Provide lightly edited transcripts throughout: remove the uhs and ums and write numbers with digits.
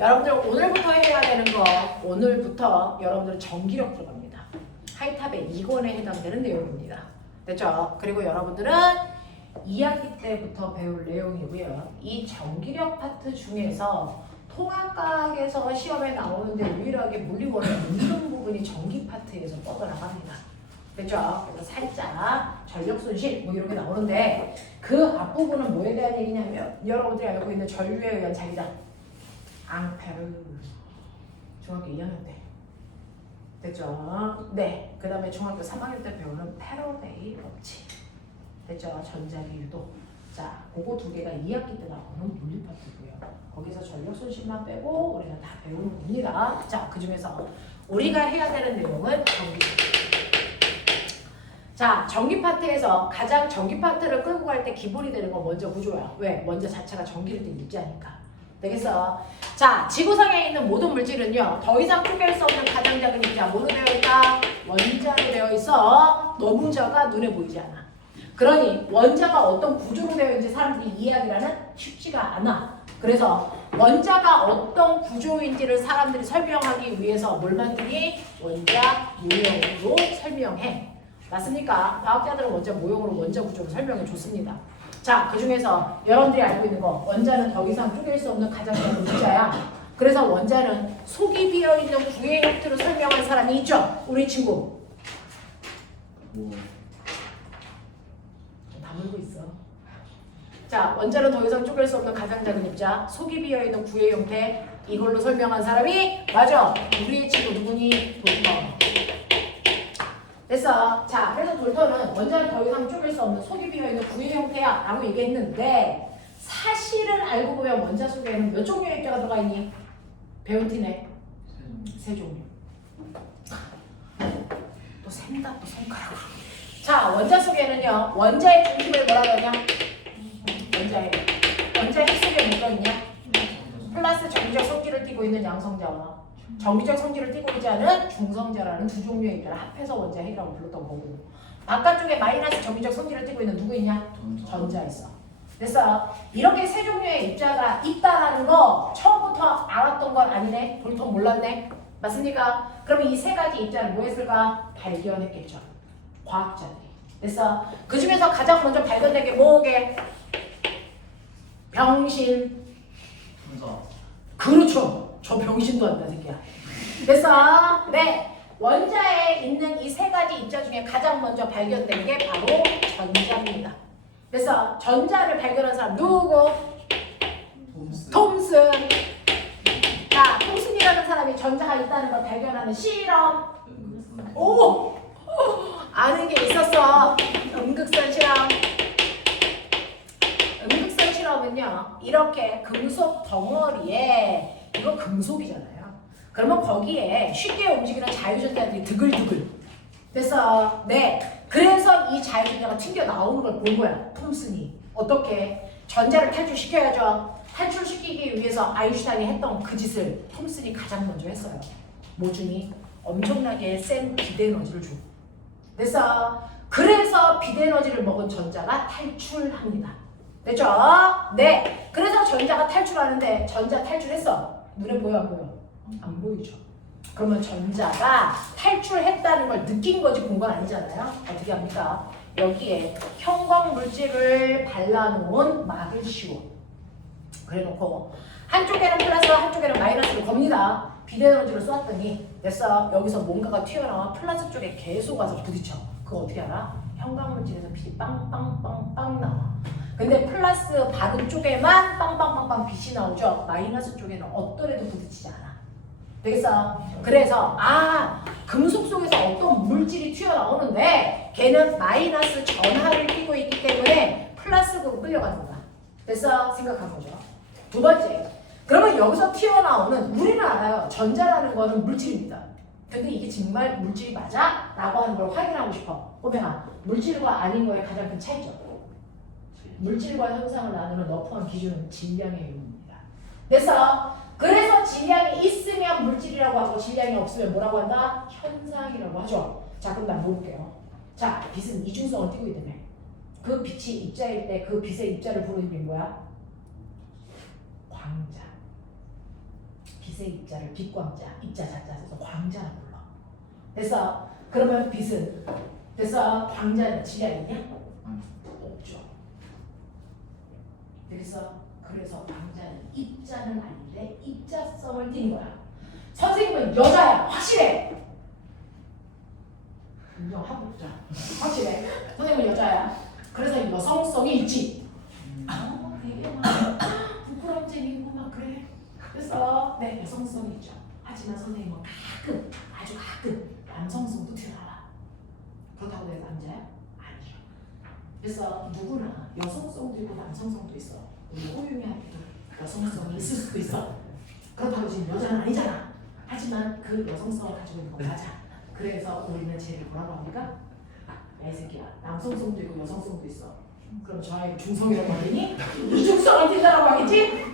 여러분들 오늘부터 해야 되는 거, 오늘부터 여러분들 전기력 들어갑니다. 하이탑의 2권에 해당되는 내용입니다. 됐죠? 그리고 여러분들은 2학기 때부터 배울 내용이고요. 이 전기력 파트 중에서 통합과학에서 시험에 나오는데 유일하게 물리원을 묻는 부분이 전기 파트에서 뻗어나갑니다. 됐죠? 그래서 살짝 전력 손실 뭐 이런 게 나오는데 그 앞부분은 뭐에 대한 얘기냐면 여러분들이 알고 있는 전류에 의한 자기장 앙페르 중학교 2학년 때 됐죠? 네. 그 다음에 중학교 3학년 때 배우는 패러데이 법칙 됐죠? 전자기 유도 자, 그거 두 개가 2학기 때 나오는 물리 파트고요. 거기서 전력 손실만 빼고 우리는 다 배우는 겁니다. 자, 그 중에서 우리가 해야 되는 내용은 전기. 자, 전기 파트에서 가장 전기 파트를 끌고 갈 때 기본이 되는 건 먼저 구조야. 왜? 먼저 자체가 전기를 띠는 입자니까. 되겠어? 자, 지구상에 있는 모든 물질은요. 더 이상 쪼갤 수 없는 가장 작은 입자. 뭐로 되어 있다? 원자로 되어 있어. 너무 작아 눈에 보이지 않아. 그러니 원자가 어떤 구조로 되어 있는지 사람들이 이해하기라는 쉽지가 않아. 그래서 원자가 어떤 구조인지를 사람들이 설명하기 위해서 뭘 만드니? 원자 모형으로 설명해. 맞습니까? 과학자들은 원자 모형으로 원자 구조를 설명해 줬습니다. 자, 그 중에서 여러분들이 알고 있는 거 원자는 더 이상 쪼갤 수 없는 가장 작은 입자야. 그래서 원자는 속이 비어있는 구의 형태로 설명한 사람이 있죠? 우리 친구. 다물고 있어. 자, 원자는 더 이상 쪼갤 수 없는 가장 작은 입자, 속이 비어있는 구의 형태 이걸로 설명한 사람이 맞아. 우리의 친구 누구니? 돌터. 됐어. 자, 그래서 돌터는 원자는 더 이상 쪼갤 수 없는 속이 비어있는 구의 형태야 라고 얘기했는데 사실은 알고 보면 원자 속에는 몇 종류의 입자가 들어가 있니? 배운 티네. 세 종류. 또 샌다 또 손가락으로. 자, 원자 속에는요. 원자의 중심을 뭐라고 하냐? 원자의 핵 속에 뭐가 있냐? 플러스 정기적 성질을 띠고 있는 양성자와 정기적 성질을 띠고 있지 않은 중성자라는 두 종류의 입자를 합해서 원자 핵이라고 불렀던 거고 바깥쪽에 마이너스 정기적 성질을 띠고 있는 누구 있냐? 전자 있어. 그래서 이렇게 세 종류의 입자가 있다라는 거 처음부터 알았던 건 아니네? 보통 몰랐네? 맞습니까? 그럼 이 세 가지 입자를 뭐 했을까? 발견했겠죠. 과학자들이. 그래서 그 중에서 가장 먼저 발견된 게 뭐게? 병신. 그렇죠. 저 병신도 한다 새끼야. 그래서 네 원자에 있는 이 세 가지 입자 중에 가장 먼저 발견된 게 바로 전자입니다. 그래서 전자를 발견한 사람 누구? 톰슨. 자, 톰슨이라는 사람이 전자가 있다는 걸 발견하는 실험. 오! 아는 게 있었어. 음극선 실험. 음극선 실험은요. 이렇게 금속 덩어리에 이거 금속이잖아요. 그러면 거기에 쉽게 움직이는 자유전자들이 드글드글. 그래서 네. 그래서 이 자유전자가 튕겨 나오는 걸 본 거야. 톰슨이. 어떻게? 전자를 탈출시켜야죠. 탈출시키기 위해서 아인슈타인이 했던 그 짓을 톰슨이 가장 먼저 했어요. 뭐 주니? 엄청나게 센 비대에너지를 줘. 그래서 비대에너지를 먹은 전자가 탈출합니다. 됐죠? 네. 그래서 전자가 탈출하는데 전자 탈출했어. 눈에 보여 안 보여? 안 보이죠. 그러면 전자가 탈출했다는 걸 느낀 거지 본 건 아니잖아요. 어떻게 합니까? 여기에 형광 물질을 발라놓은 막을 씌워. 그래놓고 한쪽에는 플러스 한쪽에는 마이너스를 겁니다. 비대에너지를 쏘았더니 됐어. 여기서 뭔가가 튀어나와 플러스 쪽에 계속 와서 부딪혀. 그거 어떻게 알아? 형광 물질에서 빛이 빵빵빵빵 나와. 근데 플러스 받은 쪽에만 빵빵빵빵 빛이 나오죠. 마이너스 쪽에는 어떠래도 부딪히지 않아. 되겠어? 그래서 금속 속에서 어떤 물질이 튀어나오는데 걔는 마이너스 전하를 띠고 있기 때문에 플러스로 끌려가는 거야. 됐어? 생각한 거죠. 두 번째, 그러면 여기서 튀어나오는 우리는 알아요. 전자라는 거는 물질입니다. 근데 이게 정말 물질이 맞아? 라고 하는 걸 확인하고 싶어. 꼬맹아, 물질과 아닌 거에 가장 큰 차이죠. 물질과 현상을 나누는 너프한 기준은 질량의 유무입니다. 그래서 질량이 있으면 물질이라고 하고 질량이 없으면 뭐라고 한다? 현상이라고 하죠. 자, 그럼 난 물어볼게요. 자, 빛은 이중성을 띠고 있다며. 그 빛이 입자일 때 그 빛의 입자를 부르는 게 뭐야? 광자. 빛의 입자를 빛광자, 입자 자자 써서 광자라고 불러. 됐어? 그러면 빛은 됐어? 광자는 질량 있냐? 없죠. 그래서 광자는 입자는 아닌데 입자성을 띠는 거야. 선생님은 여자야. 확실해. 인정하고 있자. 확실해. 선생님은 여자야. 그래서 여성성이 있지. 되게 막 부끄럼쟁이고 막 그래. 그래서 네, 여성성이 있죠. 하지만 선생님은 가끔, 아주 가끔 남성성도 튀어나와. 그렇다고 내가 남자야? 아니죠. 그래서 누구나 여성성도 있고 남성성도 있어. 우리 호유미한테도 여성성이 있을 수도 있어. 그렇다고 지금 여자는 아니잖아. 하지만 그 여성성을 가지고 있는 건 맞아. 그래서 우리는 쟤를 뭐라고 합니까? 야, 이 새끼야. 남성성도 있고 여성성도 있어. 그럼 저 아이를 중성이라고 하더니 이중성을 띈다라고 하겠지?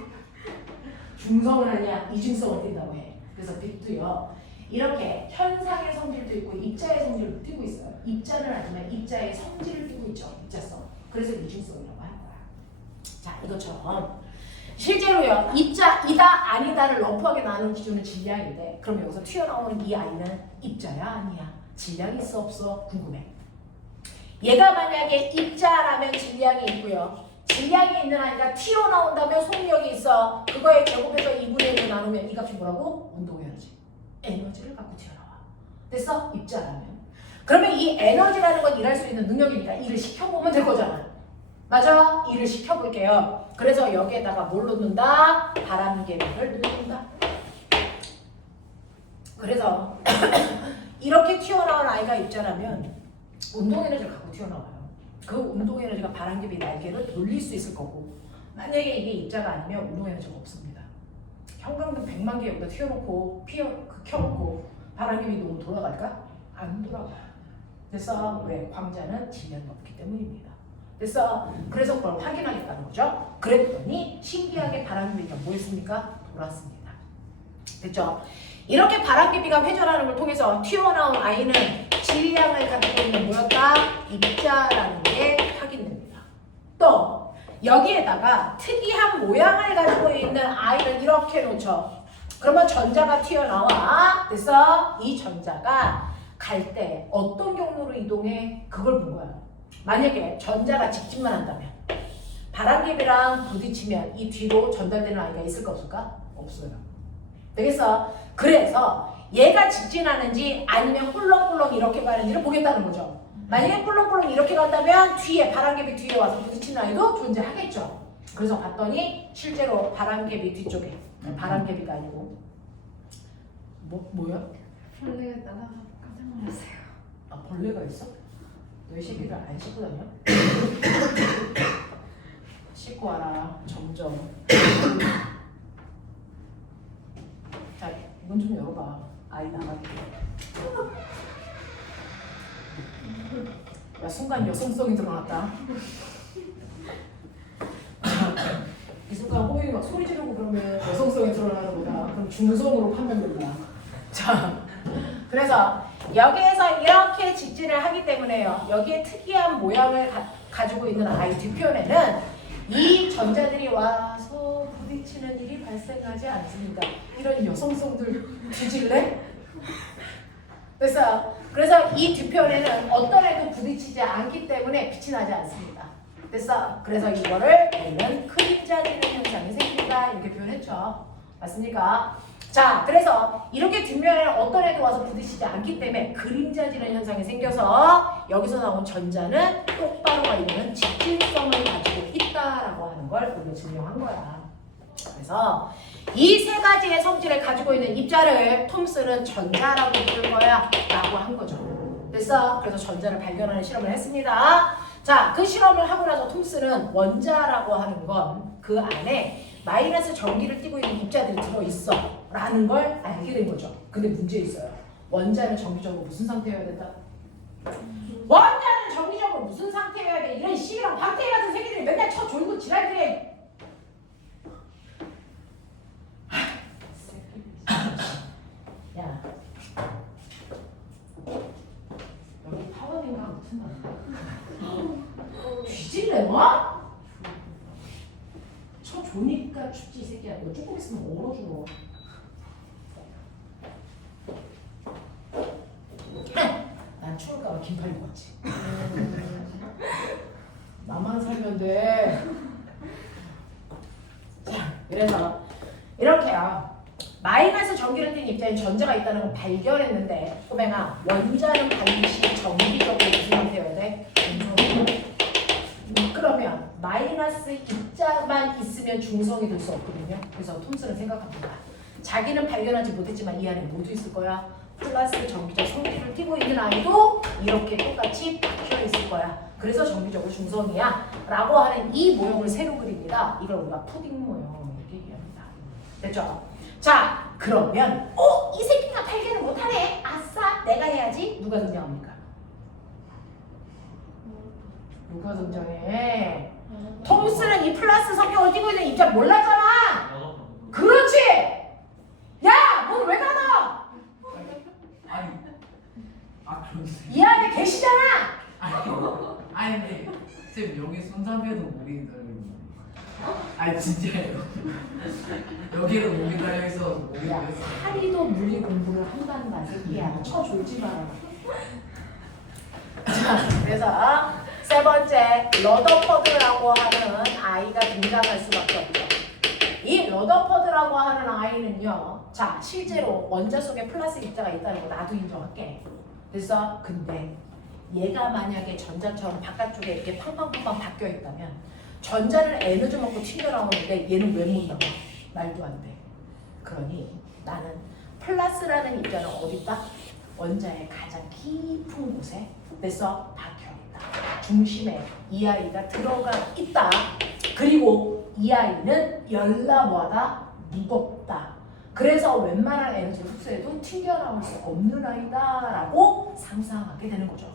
중성을 하냐 이중성을 띈다고 해. 그래서 빛도요. 이렇게 현상의 성질도 있고 입자의 성질도 띄고 있어요. 입자는 아니면 입자의 성질을 띄고 있죠. 입자성. 그래서 이중성이라고 하는 거야. 자, 이것처럼 실제로요. 입자이다 아니다를 러프하게 나누는 기준은 질량인데 그럼 여기서 튀어나오는 이 아이는 입자야 아니야? 질량이 있어 없어? 궁금해. 얘가 만약에 입자라면 질량이 있고요. 질량이 있는 아이가 튀어나온다면 속력이 있어. 그거에 제곱해서 2분의 1로 나누면 이 값이 뭐라고? 운동 에너지. 에너지를 갖고 튀어나와. 됐어? 입자라면. 그러면 이 에너지라는 건 일할 수 있는 능력이니까 일을 시켜보면 될 거잖아. 맞아? 일을 시켜볼게요. 그래서 여기에다가 뭘 넣는다? 바람개비를 넣는다. 그래서 이렇게 튀어나온 아이가 입자라면 운동 에너지를 갖고 튀어나와요. 그 운동 에너지가 바람개비 날개를 돌릴 수 있을 거고 만약에 이게 입자가 아니면 운동 에너지가 없습니다. 형광등 100만 개 여기다 튀어놓고 켜놓고 바람개비 너무 돌아갈까? 안 돌아가요. 됐어? 왜? 광자는 질량이 없기 때문입니다. 됐어? 그래서 그걸 확인하겠다는 거죠. 그랬더니 신기하게 바람개비가 뭐 했습니까? 돌았습니다. 됐죠? 이렇게 바람개비가 회전하는 걸 통해서 튀어나온 아이는 질량을 가지고 있는 뭐였다? 입자라는 게 확인됩니다. 또 여기에다가 특이한 모양을 가지고 있는 아이를 이렇게 놓죠. 그러면 전자가 튀어나와. 됐어? 이 전자가 갈 때 어떤 경로로 이동해? 그걸 본 거야. 만약에 전자가 직진만 한다면 바람개비랑 부딪히면 이 뒤로 전달되는 아이가 있을까 없을까? 없어요. 되겠어? 그래서 얘가 직진하는지 아니면 꿀렁꿀렁 이렇게 가는지를 보겠다는 거죠. 만약에 꿀렁꿀렁 이렇게 간다면 뒤에 바람개비 뒤에 와서 부딪히는 아이도 존재하겠죠. 그래서 봤더니 실제로 바람개비 뒤쪽에 바람개비가 아니고 뭐야? 벌레가 날아가 깜짝 놀랐어요. 아, 벌레가 있어? 너 이 새끼를 안 씻고 다녀? 씻고 와라. 점점. 자, 문 좀 열어봐. 아이 나가게. 야, 순간 여성성이 드러났다. 이 순간 호잉이 막 소리 지르고 그러면 여성성이 드러나는 거다. 그럼 중성으로 판명된다. 자, 그래서 여기에서 이렇게 직진을 하기 때문에요. 여기에 특이한 모양을 가지고 있는 아이 뒷편에는 이 전자들이 와서 부딪히는 일이 발생하지 않습니다. 이런 여성성들 뒤질래? 그래서 이 뒤편에는 어떤 애도 부딪히지 않기 때문에 빛이 나지 않습니다. 됐어? 그래서 이거를 얘는 그림자되는 현상이 생긴다 이렇게 표현했죠. 맞습니까? 자, 그래서 이렇게 뒷면에는 어떤 애도 와서 부딪히지 않기 때문에 그림자지는 현상이 생겨서 여기서 나온 전자는 똑바로 가 있는 직진성을 가지고 있다라고 하는 걸 우리가 증명한 거야. 그래서 이 세 가지의 성질을 가지고 있는 입자를 톰슨은 전자라고 부를 거야 라고 한 거죠. 됐어? 그래서 전자를 발견하는 실험을 했습니다. 자, 그 실험을 하고 나서 톰슨은 원자라고 하는 건 그 안에 마이너스 전기를 띠고 있는 입자들이 들어있어 라는 걸 알게 된 거죠. 근데 문제 있어요. 원자는 정기적으로 무슨 상태여야 된다? 원자는 정기적으로 무슨 상태여야 돼? 이런 씨랑 박태희 같은 새끼들이 맨날 쳐 졸고 지랄들해. 야, 여기 파워맨가 무슨 말이야? 뒤질래 뭐? 쳐 조니까 춥지 이 새끼야. 너 조금 있으면 얼어 죽어. 추울까 긴팔 입었지. 나만 살면 돼. 자, 그래서 이렇게요. 마이너스 전기를 띤 입자인 전자가 있다는 걸 발견했는데 꼬맹아 원자는 반드시 정기적으로 무슨 형태여야 돼? 그러면 마이너스 입자만 있으면 중성이 될 수 없거든요. 그래서 톰슨은 생각합니다. 자기는 발견하지 못했지만 이 안에 모두 있을 거야. 플러스 정기적 성질을 띠고 있는 아이도 이렇게 똑같이 박혀 있을 거야. 그래서 정기적으로 중성이야 라고 하는 이 모형을 새로 그립니다. 이걸 우리가 푸딩 모형 이렇게 얘기합니다. 됐죠? 자, 그러면 이 새끼가 발견을 못하네. 아싸, 내가 해야지. 누가 등장합니까? 누가 등장해? 톰슨은 이 플러스 성격을 띠고 있는 입자 몰랐잖아. 그렇지. 야, 넌 왜 닫아? 아니, 그런데. 이 안에 계시잖아. 아니, 근데 쌤 여기 손잡이에도 목이 달려있는 아니 진짜예요. 여기도 목이 달려있어. 목이 야, 달려있어. 하리도 물리 공부를 한다는 말 새끼야. 쳐졸지 마라. 자, 그래서 세 번째 러더퍼드라고 하는 아이가 등장할 수밖에 없죠. 이 러더퍼드라고 하는 아이는요. 자, 실제로 원자 속에 플러스 입자가 있다는 거 나도 인정할게. 됐어? 근데 얘가 만약에 전자처럼 바깥쪽에 이렇게 팡팡팡팡 바뀌어 있다면 전자를 에너지 먹고 튀겨나오는데 얘는 왜 못 나와? 말도 안 돼. 그러니 나는 플러스라는 입자는 어디 있다? 원자의 가장 깊은 곳에 됐어? 박혀 있다. 중심에 이 아이가 들어가 있다. 그리고 이 아이는 열나 뭐하다? 무겁다. 그래서 웬만한 에너지를 흡수해도 튕겨나올 수 없는 아이다라고 상상하게 되는 거죠.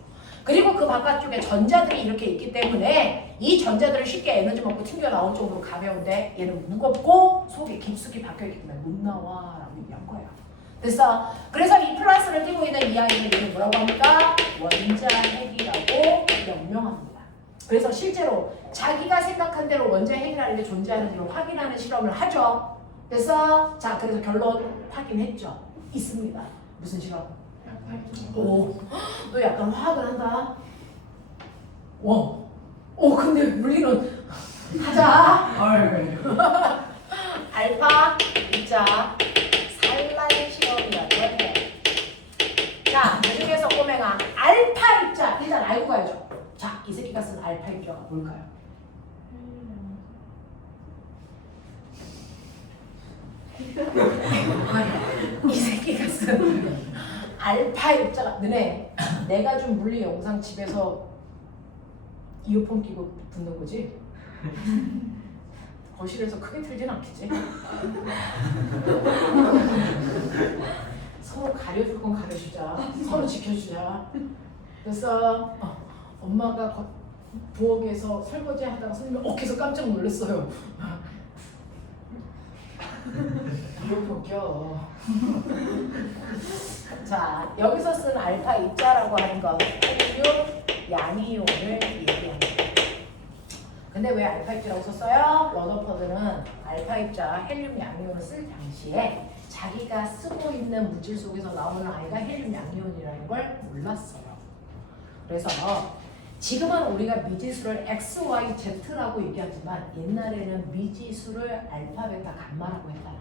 그리고 그 바깥쪽에 전자들이 이렇게 있기 때문에 이 전자들을 쉽게 에너지 먹고 튕겨나올 정도로 가벼운데 얘는 무겁고 속에 깊숙이 박혀있기 때문에 못 나와라고 얘기한 거예요. 됐어? 그래서 이 플러스를 띠고 있는 이 아이는 얘는 뭐라고 합니까? 원자핵이라고 명명합니다. 그래서 실제로 자기가 생각한 대로 원자핵이라는 게 존재하는지를 확인하는 실험을 하죠. 됐어? 자, 그래서 결론 확인했죠. 있습니다. 무슨 실험? 오, 너 약간 화학을 한다. 근데 물리는 하자. 알파 입자 산란 실험이라고 해. 자, 그 중에서 꼬맹아 알파 입자 일단 알고 가야죠. 자, 이 새끼가 쓴 알파 입자가 뭘까요? 이 새끼가 쓴 알파 입자가 너네 내가 준 물리 영상 집에서 이어폰 끼고 듣는 거지? 거실에서 크게 틀진 않겠지? 서로 가려줄 건 가려주자. 서로 지켜주자. 그래서 엄마가 부엌에서 설거지 하다가 손님이 계속 깜짝 놀랐어요. 이어폰 껴. 자, 여기서 쓴 알파 입자라고 하는 건 헬륨 양이온을 얘기합니다. 근데 왜 알파 입자라고 썼어요? 러더퍼드는 알파 입자 헬륨 양이온을 쓸 당시에 자기가 쓰고 있는 물질 속에서 나오는 아이가 헬륨 양이온이라는 걸 몰랐어요. 그래서 지금은 우리가 미지수를 X, Y, Z라고 얘기하지만 옛날에는 미지수를 알파, 베타, 감마라고 했잖아.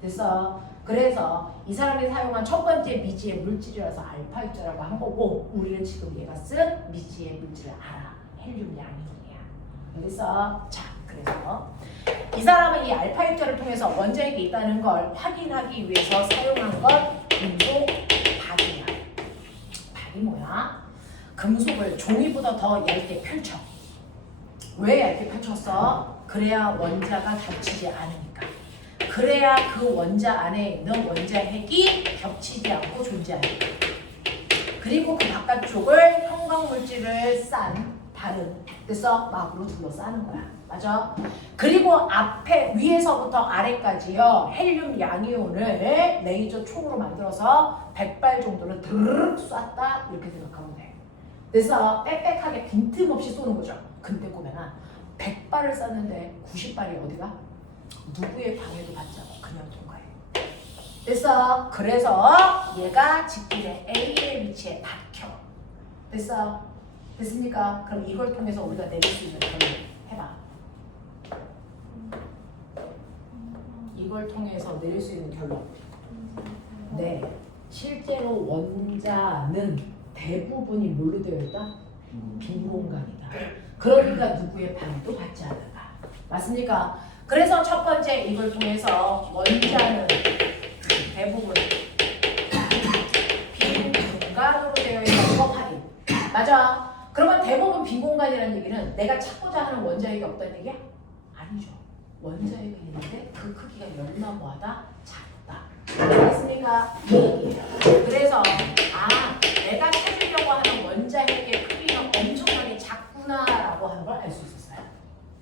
됐어? 그래서 이 사람이 사용한 첫 번째 미지의 물질이라서 알파 입자라고 한 거고 우리는 지금 얘가 쓴 미지의 물질을 알아. 헬륨 양이온이야. 알겠어? 자, 그래서 이 사람은 이 알파 입자를 통해서 원자핵이 있다는 걸 확인하기 위해서 사용한 건 금속 박이야. 박이 뭐야? 금속을 종이보다 더 얇게 펼쳐. 왜 얇게 펼쳤어? 그래야 원자가 겹치지 않으니까. 그래야 그 원자 안에 있는 원자핵이 겹치지 않고 존재하니까. 그리고 그 바깥쪽을 형광물질을 싼 다른 그래서 막으로 둘러싸는 거야. 맞아? 그리고 앞에 위에서부터 아래까지요 헬륨 양이온을 레이저 총으로 만들어서 100발 정도를 드르륵 쐈다 이렇게 생각하면 돼. 그래서 빽빽하게 빈틈없이 쏘는 거죠. 근데 꼬매나 100발을 쐈는데 90발이 어디가? 누구의 방해도 받지 않고 그냥 통과해. 그래서 얘가 직길에 A의 위치에 박혀. 됐어? 됐습니까? 그럼 이걸 통해서 우리가 내릴 수 있는 결론 해봐. 이걸 통해서 내릴 수 있는 결론. 네. 실제로 원자는 대부분이 뭘로 되어 있다? 빈 공간이다. 그러니까 누구의 방해도 받지 않는다. 맞습니까? 그래서 첫 번째 이걸 통해서 원자는 대부분 빈 공간으로 되어 있는 거 확인. 맞아. 그러면 대부분 빈 공간이라는 얘기는 내가 찾고자 하는 원자핵이 없다는 얘기야? 아니죠. 원자핵이 있는데 그 크기가 얼마 뭐하다? 작다. 알겠습니까? 이 얘기예요. 그래서 내가 찾으려고 하는 원자핵의 크기는 엄청나게 작구나라고 하는 걸 알 수 있었어요.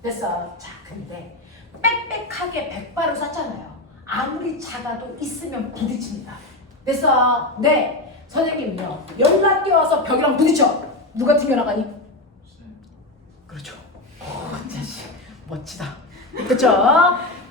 됐어. 자, 근데 빽빽하게 100발을 쐈잖아요. 아무리 작아도 있으면 부딪힙니다. 됐어. 네. 선생님이요. 연락 뛰어와서 벽이랑 부딪혀. 누가 튕겨나가니? 그렇죠. 자식 멋지다. 그렇죠?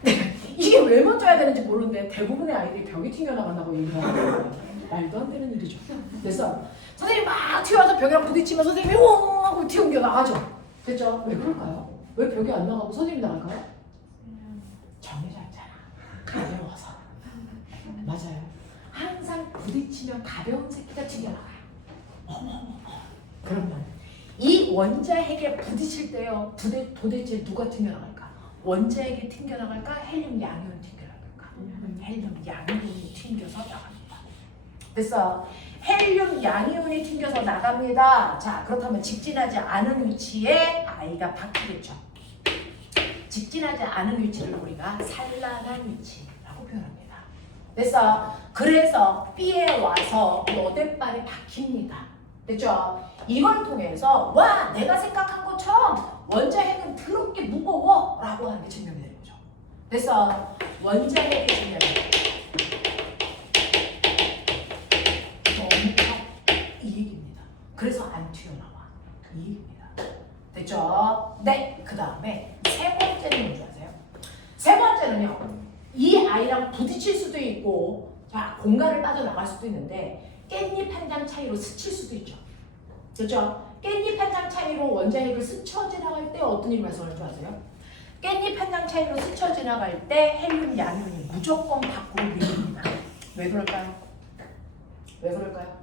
네. 이게 왜 먼저 해야 되는지 모르는데 대부분의 아이들이 벽이 튕겨나간다고 얘기하는 말도 안 되는 일이죠. 그래서 선생님이 막 튀어와서 벽이랑 부딪히면 선생님이 오 하고 튕겨나가죠. 됐죠? 왜 그럴까요? 왜 벽이 안 나가고 선생님이 나갈까요? 정해져 있잖아. 가벼워서. 맞아요. 항상 부딪히면 가벼운 새끼가 튕겨나가요. 그러면 이 원자핵에 부딪힐 때요. 도대체 누가 튕겨나갈까? 원자핵이 튕겨나갈까? 헬륨 양이온 튕겨나갈까? 헬륨 양이온이 튕겨서 나갑니다. 됐어. 헬륨 양이온이 튕겨서 나갑니다. 자, 그렇다면 직진하지 않은 위치에 아이가 박히겠죠. 직진하지 않은 위치를 우리가 산란한 위치라고 표현합니다. 됐어. 그래서 B에 와서 너댓발이 박힙니다. 됐죠? 이걸 통해서 와 내가 생각한 것처럼 원자핵은 더럽게 무거워 라고 하는 게 증명이 되는 거죠. 됐어. 원자핵의 증명 너무 이 얘기입니다. 그래서 안 튀어나와 이 얘기입니다. 됐죠? 네. 그 다음에 세 번째는 뭔지 아세요? 세 번째는요. 이 아이랑 부딪힐 수도 있고 자 공간을 빠져나갈 수도 있는데 깻잎 한 장 차이로 스칠 수도 있죠. 그렇죠? 깻잎 한 장 차이로 원자핵을 스쳐 지나갈 때 어떤 일이 발생할 줄 아세요? 깻잎 한 장 차이로 스쳐 지나갈 때 헬륨 양이온이 무조건 밖으로 밀립니다. 왜 그럴까요? 왜 그럴까요?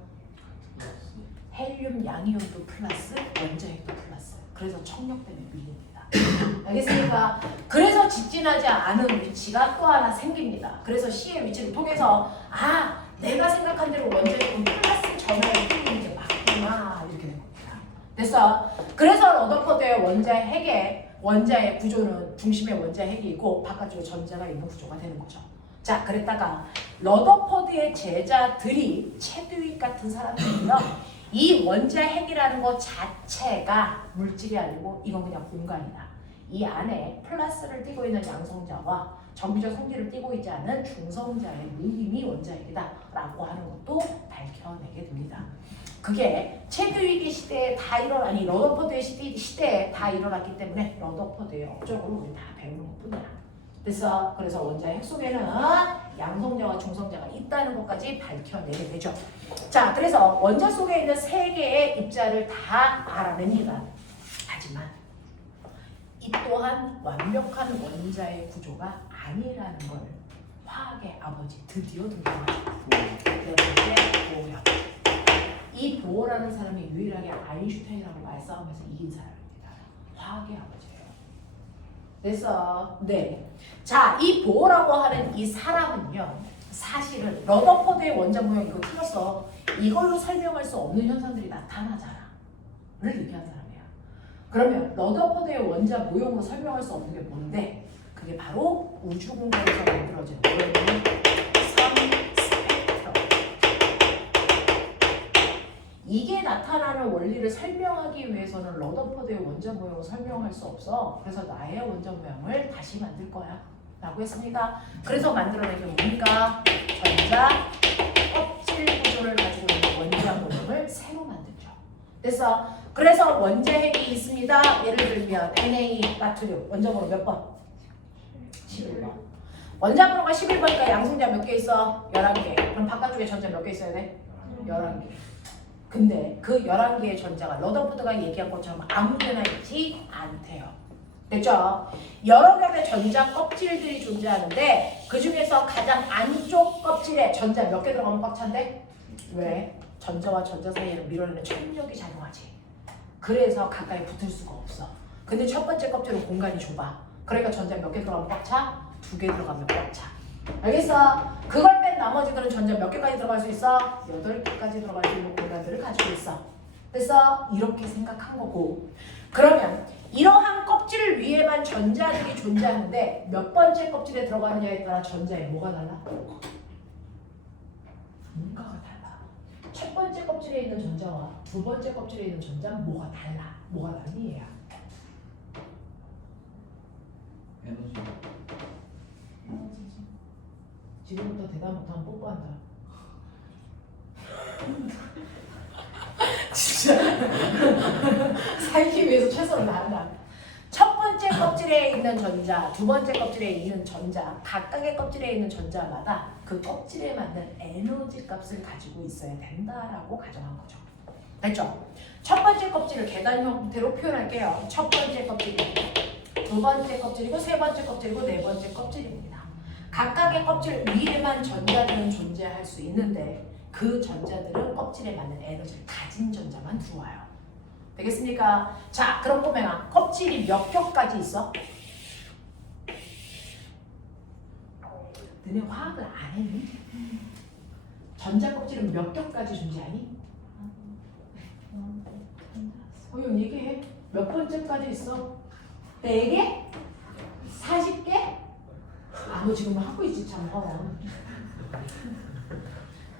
헬륨 양이온도 플러스 원자핵도 플러스. 그래서 청력 때문에 밀립니다. 알겠습니까? 그래서 직진하지 않은 위치가 또 하나 생깁니다. 그래서 C의 위치를 통해서 내가 생각한 대로 원자핵은 플러스 전하에 뚫리는 게 맞구나 이렇게 된 겁니다. 됐어? 그래서 러더퍼드의 원자의 구조는 중심에 원자핵이 있고 바깥쪽에 전자가 있는 구조가 되는 거죠. 자, 그랬다가 러더퍼드의 제자들이 체드윅 같은 사람들이요. 이 원자핵이라는 것 자체가 물질이 아니고 이건 그냥 공간이다. 이 안에 플러스를 띠고 있는 양성자와 정비적 성질을 띠고 있지 않은 중성자의 모임이 원자핵이다 라고 하는 것도 밝혀내게 됩니다. 그게 체드윅의 시대에 다 러더퍼드의 시대에 다 일어났기 때문에 러더퍼드의 업적으로 우리 다 배우는 것뿐이야. 그래서 원자핵 속에는 양성자와 중성자가 있다는 것까지 밝혀내게 되죠. 자, 그래서 원자 속에 있는 세 개의 입자를 다 알아냅니다. 하지만 이 또한 완벽한 원자의 구조가 아니라는 걸 화학의 아버지 드디어 등장하죠. 네 번째 보어요. 이 보어라는 사람이 유일하게 아인슈타인하고 말싸움에서 이긴 사람입니다. 화학의 아버지예요. 그래서 네. 자, 이 보어라고 하는 이 사람은요. 사실은 러더퍼드의 원자 모양 이거 틀렸어. 이걸로 설명할 수 없는 현상들이 나타나잖아. 를 얘기한 사람이야. 그러면 러더퍼드의 원자 모형으로 설명할 수 없는 게 뭔데? 그게 바로 우주 공간에서 만들어진 스펙트럼. 이게 나타나는 원리를 설명하기 위해서는 러더퍼드의 원자 모형을 설명할 수 없어. 그래서 나의 원자 모형을 다시 만들 거야. 라고 했습니다. 그래서 만들어낸 게 뭡니까? 전자 껍질 구조를 가지고 있는 원자 모형을 새로 만들죠. 그래서 원자핵이 있습니다. 예를 들면 Na, 나트륨. 원자번호 몇 번? 11번. 원자번호가 11번이니까 양성자 몇 개 있어? 11개. 그럼 바깥쪽에 전자 몇 개 있어야 돼? 11개. 근데 그 11개의 전자가 러더포드가 얘기한 것처럼 아무데나 있지 않대요. 됐죠? 여러 겹의 전자 껍질들이 존재하는데 그 중에서 가장 안쪽 껍질에 전자 몇 개 들어가면 꽉 찬대? 왜? 전자와 전자 사이에는 밀어내는 천력이 작용하지. 그래서 가까이 붙을 수가 없어. 근데 첫 번째 껍질은 공간이 좁아. 그러니까 전자 몇 개 들어가면 꽉 차? 2개 들어가면 꽉 차. 알겠어? 그걸 뺀 나머지들은 전자 몇 개까지 들어갈 수 있어? 8개까지 들어갈 수 있는 공간들을 가지고 있어. 그래서 이렇게 생각한 거고. 그러면 이러한 껍질 위에만 전자들이 존재하는데 몇 번째 껍질에 들어가느냐에 따라 전자에 뭐가 달라? 뭔가가 달라. 첫 번째 껍질에 있는 전자와 두 번째 껍질에 있는 전자는 뭐가 달라? 뭐가 다르니 얘야? 에너지. 지금부터 대답 못하면 뽀뽀한다. 진짜 살기 위해서 최선을 다한다. 첫 번째 껍질에 있는 전자, 두 번째 껍질에 있는 전자, 각각의 껍질에 있는 전자마다 그 껍질에 맞는 에너지 값을 가지고 있어야 된다라고 가정한 거죠. 됐죠? 첫 번째 껍질을 계단 형태로 표현할게요. 첫 번째 껍질이고, 두 번째 껍질이고, 세 번째 껍질이고, 네 번째 껍질입니다. 각각의 껍질 위에만 전자들은 존재할 수 있는데 그 전자들은 껍질에 맞는 에너지를 가진 전자만 들어와요. 되겠습니까? 자, 그럼 보면 껍질이 몇 겹까지 있어? 너네 화학을 안 했니? 전자 껍질은 몇 겹까지 존재하니? 형 얘기해. 몇 번째까지 있어? 4개? 40개? 아, 너 지금 하고 있지 참 허영.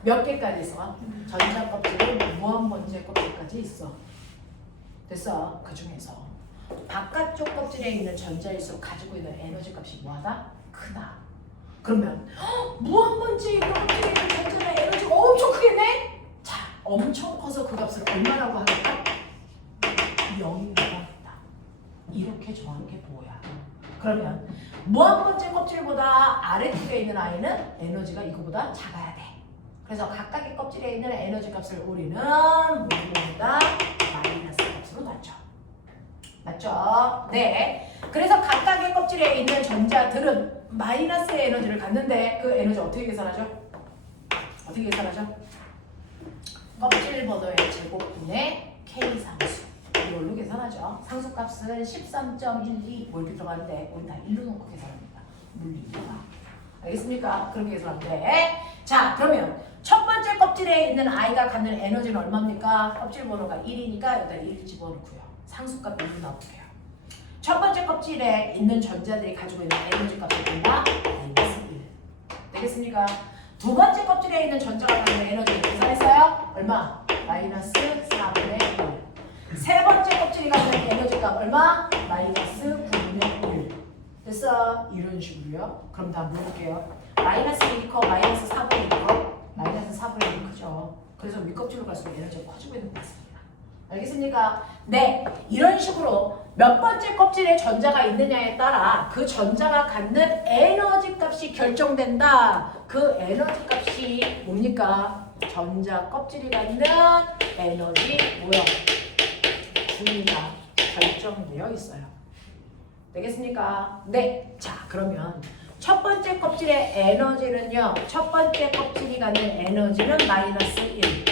몇 개까지 있어? 전자 껍질은 무한 번째 껍질까지 있어. 됐어? 그 중에서 바깥쪽 껍질에 있는 전자일수록 가지고 있는 에너지 값이 뭐하다? 크다. 그러면 무한 번째 껍질에 있는 전자의 에너지가 엄청 크겠네? 자, 엄청 커서 그 값을 얼마라고 하겠다? 0이라고 하겠다. 이렇게 정한 게 뭐야? 그러면 무한 번째 껍질보다 아래쪽에 있는 아이는 에너지가 이거보다 작아야 돼. 그래서 각각의 껍질에 있는 에너지 값을 우리는 뭐보다 마이너스 값으로 놨죠. 맞죠? 네. 그래서 각각의 껍질에 있는 전자들은 마이너스의 에너지를 갖는데 그 에너지 어떻게 계산하죠? 어떻게 계산하죠? 껍질 번호의 제곱분의 K 상수. 이걸로 계산하죠. 상수값은 13.12 뭐 이렇게 들어가는데 우리 다 1로 놓고 계산합니다. 물리니까. 알겠습니까? 그렇게 계산하면 돼. 자, 그러면 첫 번째 껍질에 있는 아이가 갖는 에너지는 얼마입니까? 껍질 번호가 1이니까 여기다 1 집어넣고요. 상수값 1로 넣을게요. 첫 번째 껍질에 있는 전자들이 가지고 있는 에너지 값은 얼마? 마이너스 1. 되겠습니까? 두 번째 껍질에 있는 전자가 갖는 에너지를 계산했어요? 얼마? 마이너스 4분의 1. 세 번째 껍질이 갖는 에너지 값 얼마? 마이너스 9분의 1. 됐어? 이런 식으로요. 그럼 다 물을게요. 마이너스 1이 커, 마이너스 4분의 1이 커? 마이너스 4분의 1이 크죠. 그래서 윗껍질로 갈수록 에너지가 커지고 있는 것 같습니다. 알겠습니까? 네, 이런 식으로 몇 번째 껍질에 전자가 있느냐에 따라 그 전자가 갖는 에너지 값이 결정된다. 그 에너지 값이 뭡니까? 전자 껍질이 갖는 에너지 뭐야? 분위가 결정되어 있어요. 되겠습니까? 네. 자, 그러면 첫 번째 껍질의 에너지는요. 첫 번째 껍질이 갖는 에너지는 마이너스 1.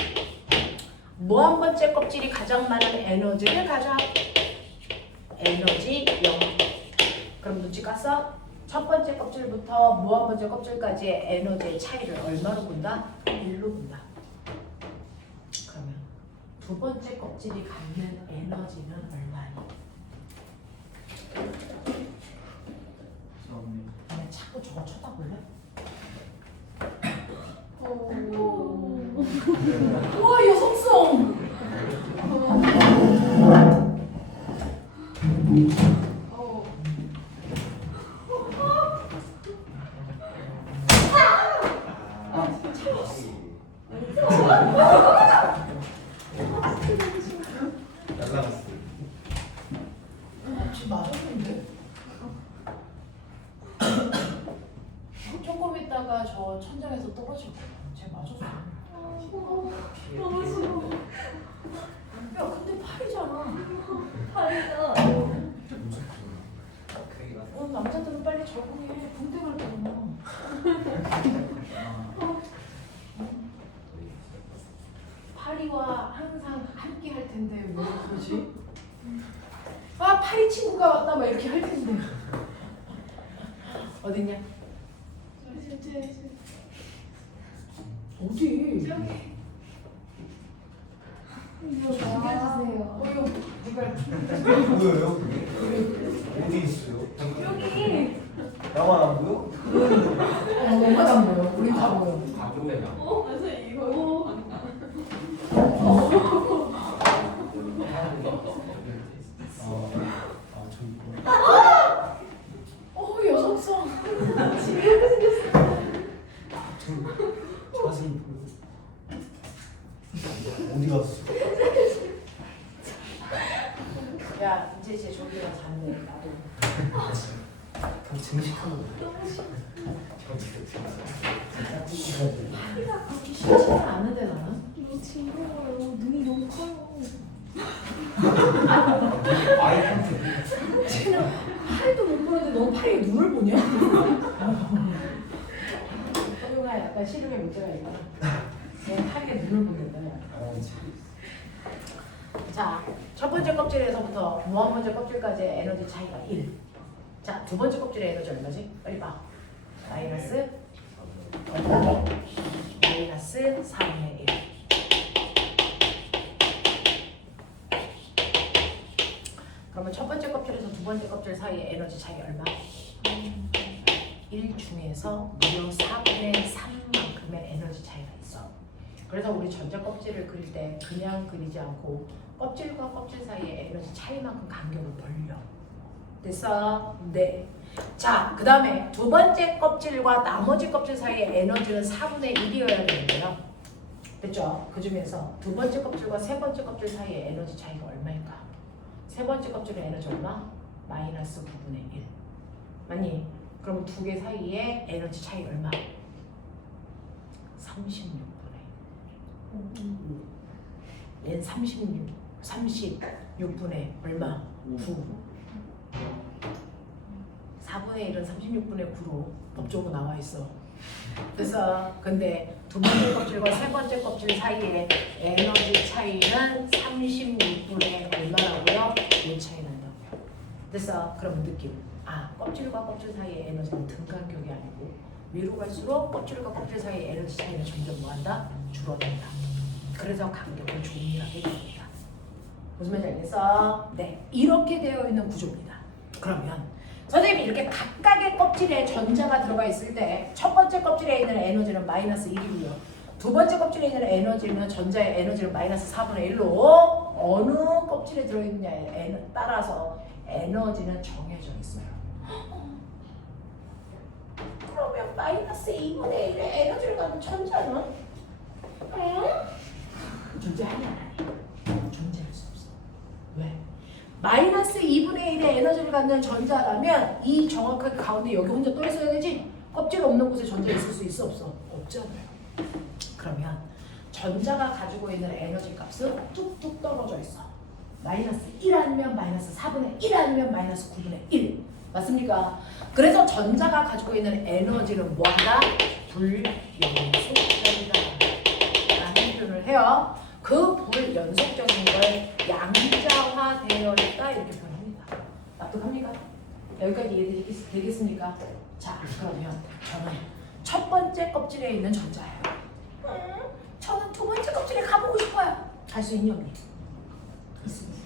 무한 번째 껍질이 가장 많은 에너지를 가져. 에너지 0. 그럼 눈치 깠어? 첫 번째 껍질부터 무한 번째 껍질까지의 에너지의 차이를 얼마로 본다? 1로 본다. 그러면 두 번째 껍질이 갖는 에너지는 얼마니? 그냥 자꾸 저거 쳐다볼래? 와, 여성성! 날라갔어. 지금 맞았는데? 조금 있다가 저 천장에서 떨어질 거야. 쟤 맞았어. 너무 싫어. 야 근데 팔이잖아. 다리가. 남자들은 빨리 적응해. 군대 갈 거잖아. 파리와 항상 함께 할 텐데 왜 그러지? 아 파리 친구가 왔다 막 이렇게 할 텐데. 어딨냐? 어디? 여기. 이거 죽여주세요. 이거 네가 보여요 그게? 어디 있어요? 여기. 나만 안 보여? 너무 안 보여. 우리 다 보여. 그래서 이거. 저기 여성성. 자세히 보여. 어디 갔어? 야 이제 쟤 저기가 잤네. 나도. 그럼 증식하는 거야. 너무 싫어. 파리가 그렇게 싫지는 않은데 나는. 너무 징그러워요. 눈이 너무 커요. 쟤는 파리도 못 보는데 너무 파리에 눈을 보냐? 허용아 약간 시름에 문제가 있다. 쟤 파리에 눈을 보는다. 자, 첫 번째 껍질에서부터 무한 번째 껍질까지의 에너지 차이가 1. 자, 두 번째 껍질의 에너지 얼마지? 빨리 봐. 마이너스 4분의 1. 그러면 첫 번째 껍질에서 두 번째 껍질 사이의 에너지 차이 얼마? 1 중에서 무려 4분의 3만큼의 에너지 차이가 있어. 그래서 우리 전자 껍질을 그릴 때 그냥 그리지 않고 껍질과 껍질 사이의 에너지 차이만큼 간격을 벌려. 됐어? 네. 자, 그 다음에 두 번째 껍질과 나머지 껍질 사이의 에너지는 4분의 1이어야 되는데요. 됐죠? 그 중에서 두 번째 껍질과 세 번째 껍질 사이의 에너지 차이가 얼마일까? 세 번째 껍질의 에너지 얼마? 마이너스 9분의 1. 맞니? 그럼 두 개 사이의 에너지 차이 얼마? 36분의 1. 얘는 36분의 얼마? 9. 4분의 1은 36분의 9로 법적으로 나와 있어. 그래서 근데 두 번째 껍질과 세 번째 껍질 사이의 에너지 차이는 36분의 얼마라고요? 이 차이 난다고요. 그래서 그럼 느낌. 아, 껍질과 껍질 사이의 에너지는 등간격이 아니고 위로 갈수록 껍질과 껍질 사이의 에너지 차이는 점점 뭐한다? 줄어든다. 그래서 간격을 조밀하게 됩니다. 무슨 말인지 알겠어? 네, 이렇게 되어 있는 구조입니다. 그러면 선생님이 이렇게 각각의 껍질에 전자가 들어가 있을 때 첫 번째 껍질에 있는 에너지는 마이너스 1이고요. 두 번째 껍질에 있는 에너지는 전자의 에너지는 마이너스 4분의 1로 어느 껍질에 들어있느냐에 따라서 에너지는 정해져 있어요. 그러면 마이너스 2분의 1의 에너지를 갖는 전자는? 존재하냐 안 하냐? 존재할 수 없어. 왜? 마이너스 2분의 1의 에너지를 갖는 전자라면 이 정확하게 가운데 여기 혼자 떠 있어야 되지? 껍질 없는 곳에 전자 있을 수 있어 없어? 없잖아요. 그러면 전자가 가지고 있는 에너지 값은 뚝뚝 떨어져 있어. 마이너스 1 아니면 마이너스 4분의 1 아니면 마이너스 9분의 1. 맞습니까? 그래서 전자가 가지고 있는 에너지는 뭐하다? 불연속적이다 라는 표현을 해요. 그 불연속적인 걸 양자화되어 있다 이렇게 표현합니다. 납득합니까? 여기까지 이해되겠습니까? 자, 그러면 저는 첫 번째 껍질에 있는 전자예요. 저는 두 번째 껍질에 가보고 싶어요. 갈 수 있냐 없니? 있습니다.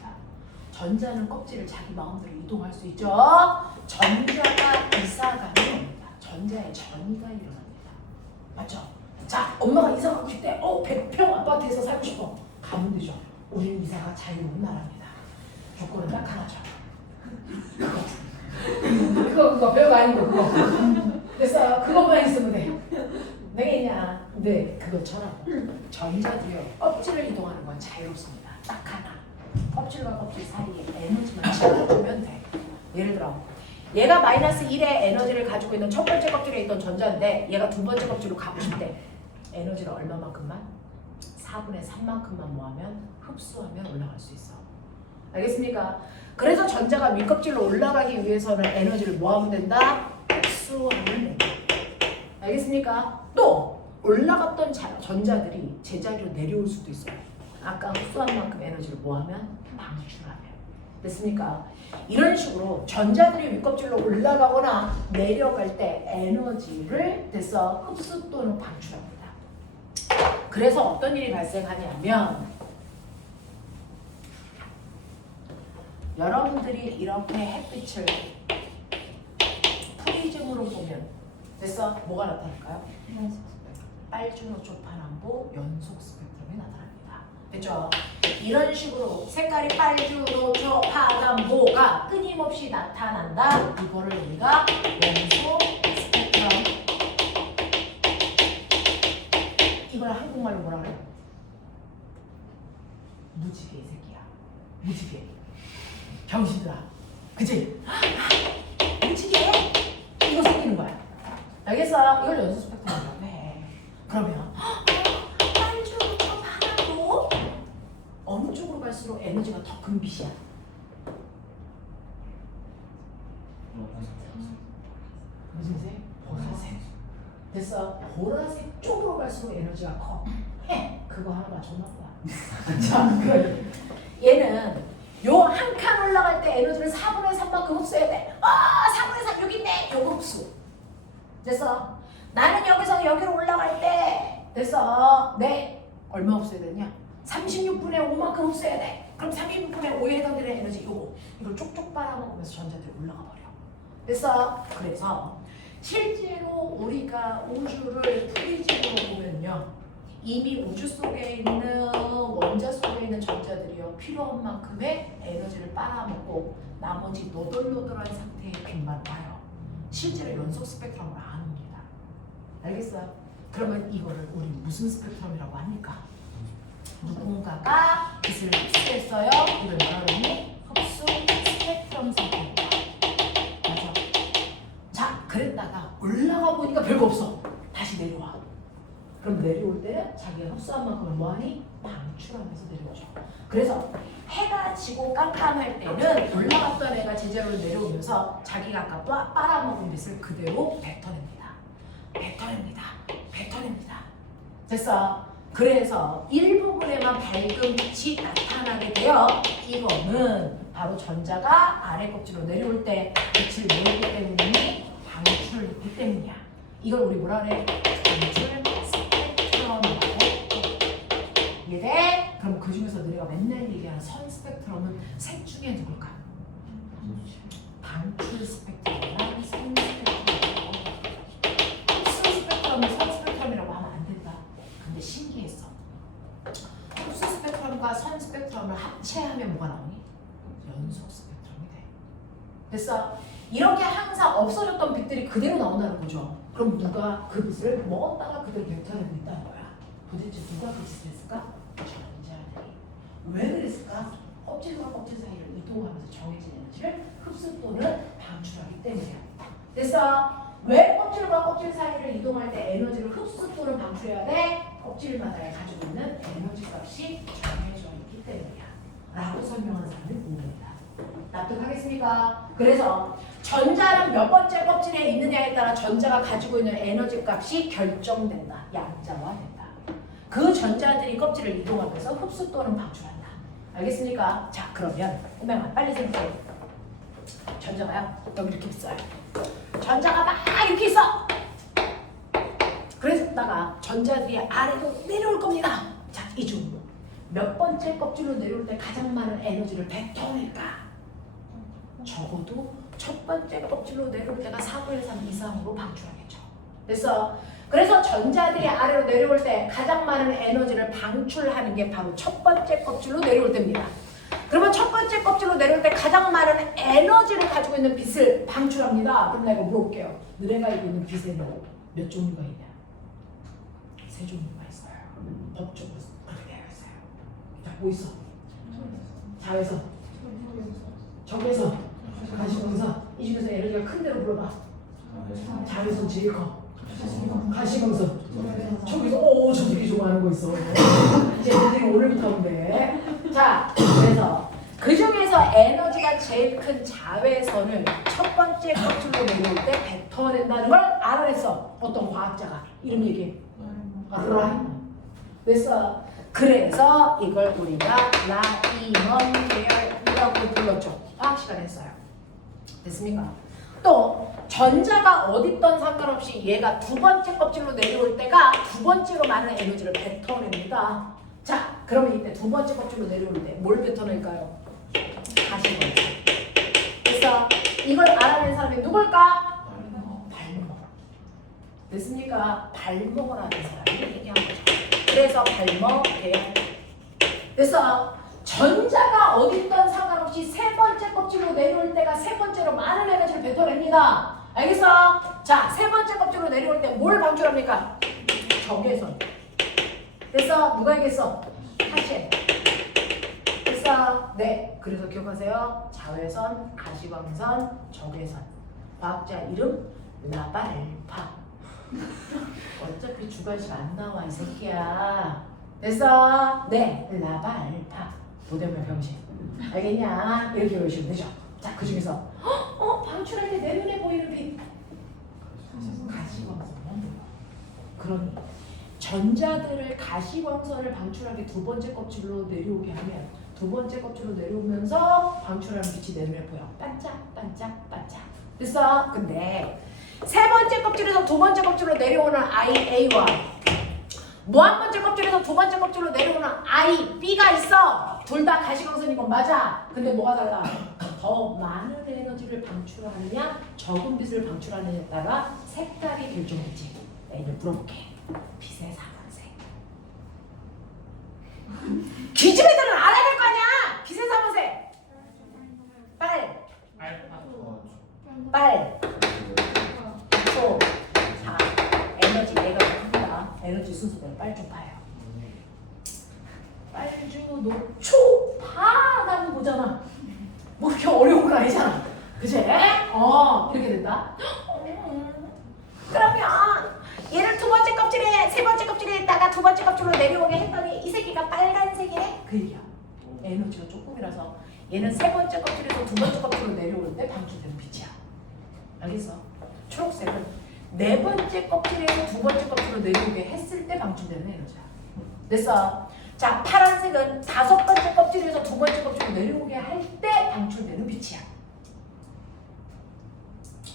전자는 껍질을 자기 마음대로 이동할 수 있죠. 전자가 이사가는 겁니다. 전자의 전이가 일어납니다. 맞죠? 자, 엄마가 이사 가고 싶대. 100평 아파트에서 살고 싶어. 가면 되죠. 우리는 이사가 자유로운 나라입니다. 조건은 딱 하나죠. 그거 별거 아니고 그거. 그래서 그것만 있으면 돼. 되겠냐? 네, 그것처럼 전자도요. 껍질을 이동하는 건 자유롭습니다. 딱 하나. 껍질과 껍질 사이에 에너지만 채워주면 돼. 예를 들어 얘가 마이너스 1의 에너지를 가지고 있는 첫 번째 껍질에 있던 전자인데 얘가 두 번째 껍질로 가고 싶대. 에너지를 얼마만큼만? 4분의 3만큼만 뭐하면 흡수하면 올라갈 수 있어. 알겠습니까? 그래서 전자가 윗껍질로 올라가기 위해서는 에너지를 뭐하면 된다? 흡수하면 된다. 알겠습니까? 또 올라갔던 전자들이 제자리로 내려올 수도 있어요. 아까 흡수한 만큼 에너지를 뭐하면? 방출하면. 됐습니까? 이런 식으로 전자들이 윗껍질로 올라가거나 내려갈 때 에너지를 됐어 흡수 또는 방출합니다. 그래서 어떤 일이 발생하냐면 여러분들이 이렇게 햇빛을 프리즘으로 보면 됐어? 뭐가 나타날까요? 빨주노초파남보 연속 스펙트럼이 나타납니다. 됐죠? 이런 식으로 색깔이 빨주노초파남보가 끊임없이 나타난다. 이거를 우리가 연속 스펙트럼, 이걸 한국말로 뭐라 그래요? 무지개 이 새끼야. 무지개. 병신들아. 그치? 무지개. 이거 생기는 거야. 알겠어? 이걸 연속 스펙트럼이라고 해. 그러면 빨주노초파남보 어느 쪽으로 갈수록 에너지가 더 큰 빛이야? 무슨 색? 보라색. 됐어? 보라색 쪽으로 갈수록 에너지가 커. 해. 그거 하나 맞췄나 보다. 자, 얘는 요 한 칸 올라갈 때 에너지를 4분의 3만큼 흡수해야 돼. 4분의 3 여기 있네. 요거 흡수. 됐어? 나는 여기서 여기로 올라갈 때 됐어? 네. 얼마 흡수해야 되냐? 36분의 5만큼 흡수해야 돼. 그럼 36분의 5에 해당되는 에너지 요거. 이걸 쪽쪽 빨아먹으면서 전자들이 올라가 버려. 됐어? 그래서 실제로 우리가 우주를 프리즘으로 보면요. 이미 우주 속에 있는 원자 속에 있는 전자들이요. 필요한 만큼의 에너지를 빨아먹고 나머지 노돌노돌한 상태의 빛만 와요. 실제로 연속 스펙트럼으로 안 옵니다. 알겠어요? 그러면 이거를 우리 무슨 스펙트럼이라고 합니까? 누군가가 빛을 흡수했어요. 이걸 뭐라 그러니? 흡수 스펙트럼 상태입니다. 맞아. 자, 그랬다가 올라가 보니까 별거 없어. 다시 내려와. 그럼 내려올 때는 자기가 흡수한 만큼을 뭐하니? 방출하면서 내려오죠. 그래서 해가 지고 깜깜할 때는 올라갔던 애가 제자리로 내려오면서 자기가 아까 빨아먹은 빛을 그대로 뱉어냅니다. 뱉어냅니다. 됐어? 그래서 일부분에만 밝은 빛이 나타나게 되어 이거는 바로 전자가 아래 껍질로 내려올 때 빛을 내었기 때문이니 방출을 했기 때문이야. 이걸 우리 뭐라 그래? 방출 스펙트럼이라고. 이해돼? 그럼 그 중에서 너희가 맨날 얘기하는 선 스펙트럼은 셋 중에 누굴까? 방출 스펙트럼이랑 선 스펙트럼이라고. 흡수 스펙트럼을 선 스펙트럼이라고 하면 안 된다. 근데 신기했어. 흡수 스펙트럼과 선 스펙트럼을 합체하면 뭐가 나오니? 연속 스펙트럼이 돼. 됐어? 이렇게 항상 없어졌던 빛들이 그대로 나온다는 거죠. 그럼 누가 그 빛을 먹었다가 그대로 뱉어내고 있다는 거야. 도대체 누가 그 짓을 했을까? 전자들이. 왜 그랬을까? 껍질과 껍질 사이를 이동하면서 정해진 에너지를 흡수 또는 방출하기 때문이야. 됐어? 왜 껍질과 껍질 사이를 이동할 때 에너지를 흡수 또는 방출해야 돼? 껍질마다 가지고 있는 에너지 값이 정해져 있기 때문이야. 라고 설명하는 사람이 보입니다. 납득하겠습니까? 그래서 전자는 몇 번째 껍질에 있느냐에 따라 전자가 가지고 있는 에너지 값이 결정된다. 양자화된다. 그 전자들이 껍질을 이동하면서 흡수 또는 방출한다. 알겠습니까? 자, 그러면 꼬맹아 빨리 생각해. 전자가요? 여기 이렇게 있어요. 전자가 막 이렇게 있어. 그랬다가 전자들이 아래로 내려올 겁니다. 자, 이 중 몇 번째 껍질로 내려올 때 가장 많은 에너지를 뱉어낼까? 적어도 첫 번째 껍질로 내려올 때가 4분의 3 이상으로 방출하겠죠. 됐어? 그래서 전자들이 아래로 내려올 때 가장 많은 에너지를 방출하는 게 바로 첫 번째 껍질로 내려올 때입니다. 그러면 첫 번째 껍질로 내려올 때 가장 많은 에너지를 가지고 있는 빛을 방출합니다. 그럼 내가 물어볼게요. 너네가 알고 있는 빛에는 몇 종류가 있냐? 3종류가 있어요. 법적으로 그렇게 되어 있어요. 자, 뭐 있어? 자외선, 적외선, 가시광선. 이 중에서 에너지가 크게 반대로 물어봐. 자외선 제일 커. 가시광선. 저기서 저 되게 좋아하는 거 있어. 이제 애들이 오늘부터 온대. 자, 그래서 그 중에서 에너지가 제일 큰 자외선을 첫 번째 껍질로 내려올 때 뱉어낸다는 걸 알아냈어. 어떤 과학자가. 이름 얘기해. 라이먼. 그래서 이걸 우리가 라이먼 계열이라고 불렀죠. 과학 시간에 했어요. 됐습니까? 또 전자가 어디 있던 상관없이 얘가 두 번째 껍질로 내려올 때가 두 번째로 많은 에너지를 뱉어냅니다. 자, 그러면 이때 두 번째 껍질로 내려올 때 뭘 뱉어낼까요? 가시광선. 그래서 이걸 알아낸 사람이 누굴까? 발목. 됐습니까? 발목을 아는 사람이 얘기한 거죠. 그래서 발목 계열. 그래서 전자가 어디 있던 상관없이 세 번째 껍질로 내려올 때가 세 번째로 많은 에너지를 뱉어냅니다. 알겠어? 자, 세 번째 껍질로 내려올 때 뭘 방출합니까? 적외선. 그래서 누가 얘기했어? 하실. 그래서 그래서 기억하세요. 자외선, 가시광선, 적외선. 과학자 이름 라발파. 어차피 주관식 안 나와 이 새끼야. 됐어? 라발파. 도대물 병신. 알겠냐? 이렇게 외우시면 되죠. 자, 그 중에서 방출할 때 내 눈에 보이는 빛. 가시광선. 그러니 전자들을 가시광선을 방출하게 두 번째 껍질로 내려오게 하면 두 번째 껍질로 내려오면서 방출하는 빛이 내 눈에 보여. 반짝반짝반짝. 됐어? 근데 세 번째 껍질에서 두 번째 껍질로 내려오는 IA와 무한 번째 껍질에서 두 번째 껍질로 내려오는 IB가 있어. 둘 다 가시광선인 건 맞아. 근데 뭐가 달라? 더 많은 에너지를 방출하느냐 적은 빛을 방출하느냐에 따라 색깔이 결정되지. 이제 물어볼게. 빛의 사번색. 기준 애들은 알아야 될 거 아니야. 빛의 사번색. 빨. 초. 자, 에너지 얘가 큽니다. 에너지 순서대로 빨주파예요. 빨주, 노초, 파 나는 거잖아. 뭐 그렇게 어려운 건 아니잖아. 그치? 이렇게 된다. 그러면 얘를 두 번째 껍질에 세 번째 껍질에 있다가 두 번째 껍질로 내려오게 했더니 이 새끼가 빨간색이네? 그 얘기야. 에너지가 조금이라서 얘는 세 번째 껍질에서 두 번째 껍질로 내려올 때 방출되는 빛이야. 알겠어? 초록색은 네 번째 껍질에서 두 번째 껍질로 내려오게 했을 때 방출되는 에너지야. 됐어? 자, 파란색은 다섯 번째 껍질에서 두 번째 껍질로 내려오게 할 때 방출되는 빛이야.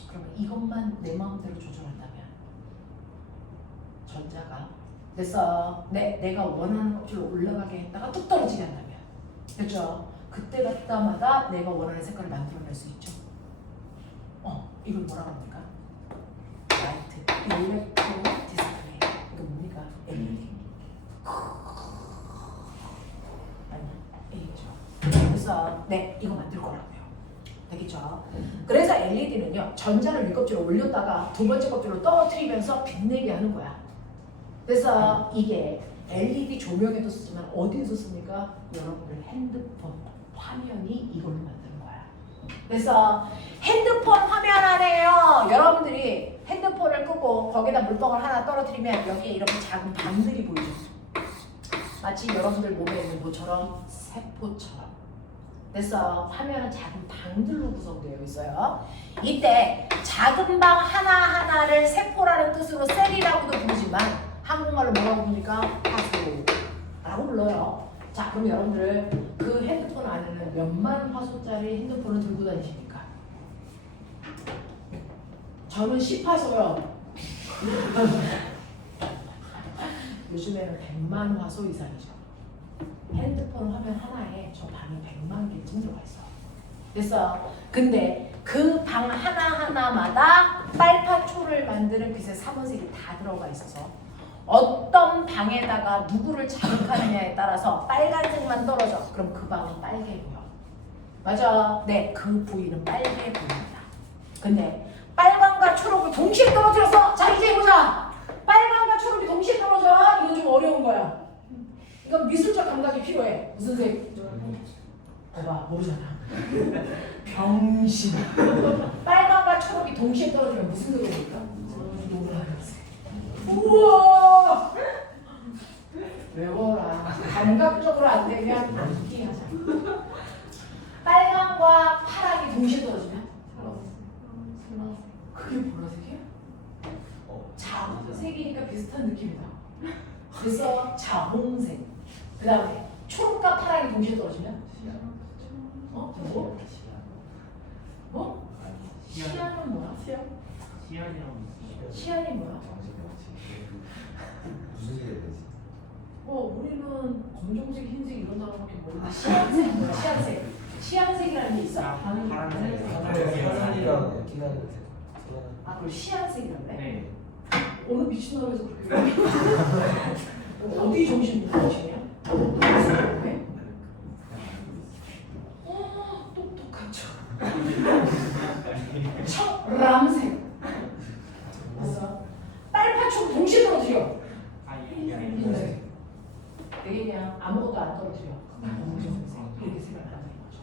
그러면 이것만 내 마음대로 조절한다면 전자가 됐어. 내가 원하는 껍질로 올라가게 했다가 뚝 떨어지게 한다면 됐죠? 그때 갔다마다 내가 원하는 색깔을 만들어낼 수 있죠. 이걸 뭐라고 합니까? 라이트, 일렉트로 디스플레이. 이거 뭡니까? LED. 그래서 이거 만들 거라고요. 되겠죠? 그래서 LED는요 전자를 윗껍질로 올렸다가 두 번째 껍질로 떨어뜨리면서 빛내게 하는 거야. 그래서 이게 LED 조명에도 쓰지만 어디에서 씁니까? 여러분들 핸드폰 화면이 이걸로 만드는 거야. 그래서 핸드폰 화면 안에요. 여러분들이 핸드폰을 끄고 거기다 물방울 하나 떨어뜨리면 여기에 이렇게 작은 방들이 보이죠. 마치 여러분들 몸에 있는 뭐처럼 세포처럼. 그래서 화면은 작은 방들로 구성되어 있어요. 이때 작은 방 하나하나를 세포라는 뜻으로 셀이라고도 부르지만 한국말로 뭐라고 부릅니까? 화소라고 불러요. 자, 그럼 여러분들 그 핸드폰 안에는 몇만 화소짜리 핸드폰을 들고 다니십니까? 저는 10화소요. 요즘에는 100만 화소 이상이죠. 핸드폰 화면 하나에 저 방에 100만 개쯤 들어가 있어. 그래서 근데 그 방 하나하나마다 빨파초를 만드는 빛의 사번색이 다 들어가 있어서 어떤 방에다가 누구를 자극하느냐에 따라서 빨간색만 떨어져. 그럼 그 방은 빨개 보여. 맞아. 그 부위는 빨개 보입니다. 근데 빨간과 초록을 동시에 떨어뜨렸어. 자, 이제 보자. 빨간과 초록이 동시에 떨어져. 이거 좀 어려운 거야. 이건 미술적 감각이 필요해. 무슨 색? 봐봐, 모르잖아. 병신. 빨간과 초록이 동시에 떨어지면 무슨 그림일까? 노란색. 우와! 외워라. 감각적으로 안 되면 암기 하자. 빨강과 파랑이 동시에 떨어지면? 그게 보라색이야? 자홍색이니까 비슷한 느낌이다. 그래서 자홍색. 그 다음에 초록과 파랑이 동시에 떨어지면? 뭐? 뭐? 시안은 뭐야? 시안이 뭐야? 무슨 색이 되지? 우리는 검정색, 흰색 이런 단어밖에 모르는데 시안색 뭐야? 시안색. 시안색이라는 게 있어? 파란색이랑 기다리는 색. 아, 그걸 시안색이라고 그래? 네. 어느 미친놈에서 그렇게 어디 정신 못 차리냐? 왜? 똑똑한 척. 청람색. 봤어? 빨파초 동시에 떨어뜨려. 흰색. 되게 그냥 아무것도 안 떨어뜨려. 이렇게 생각하는 거죠.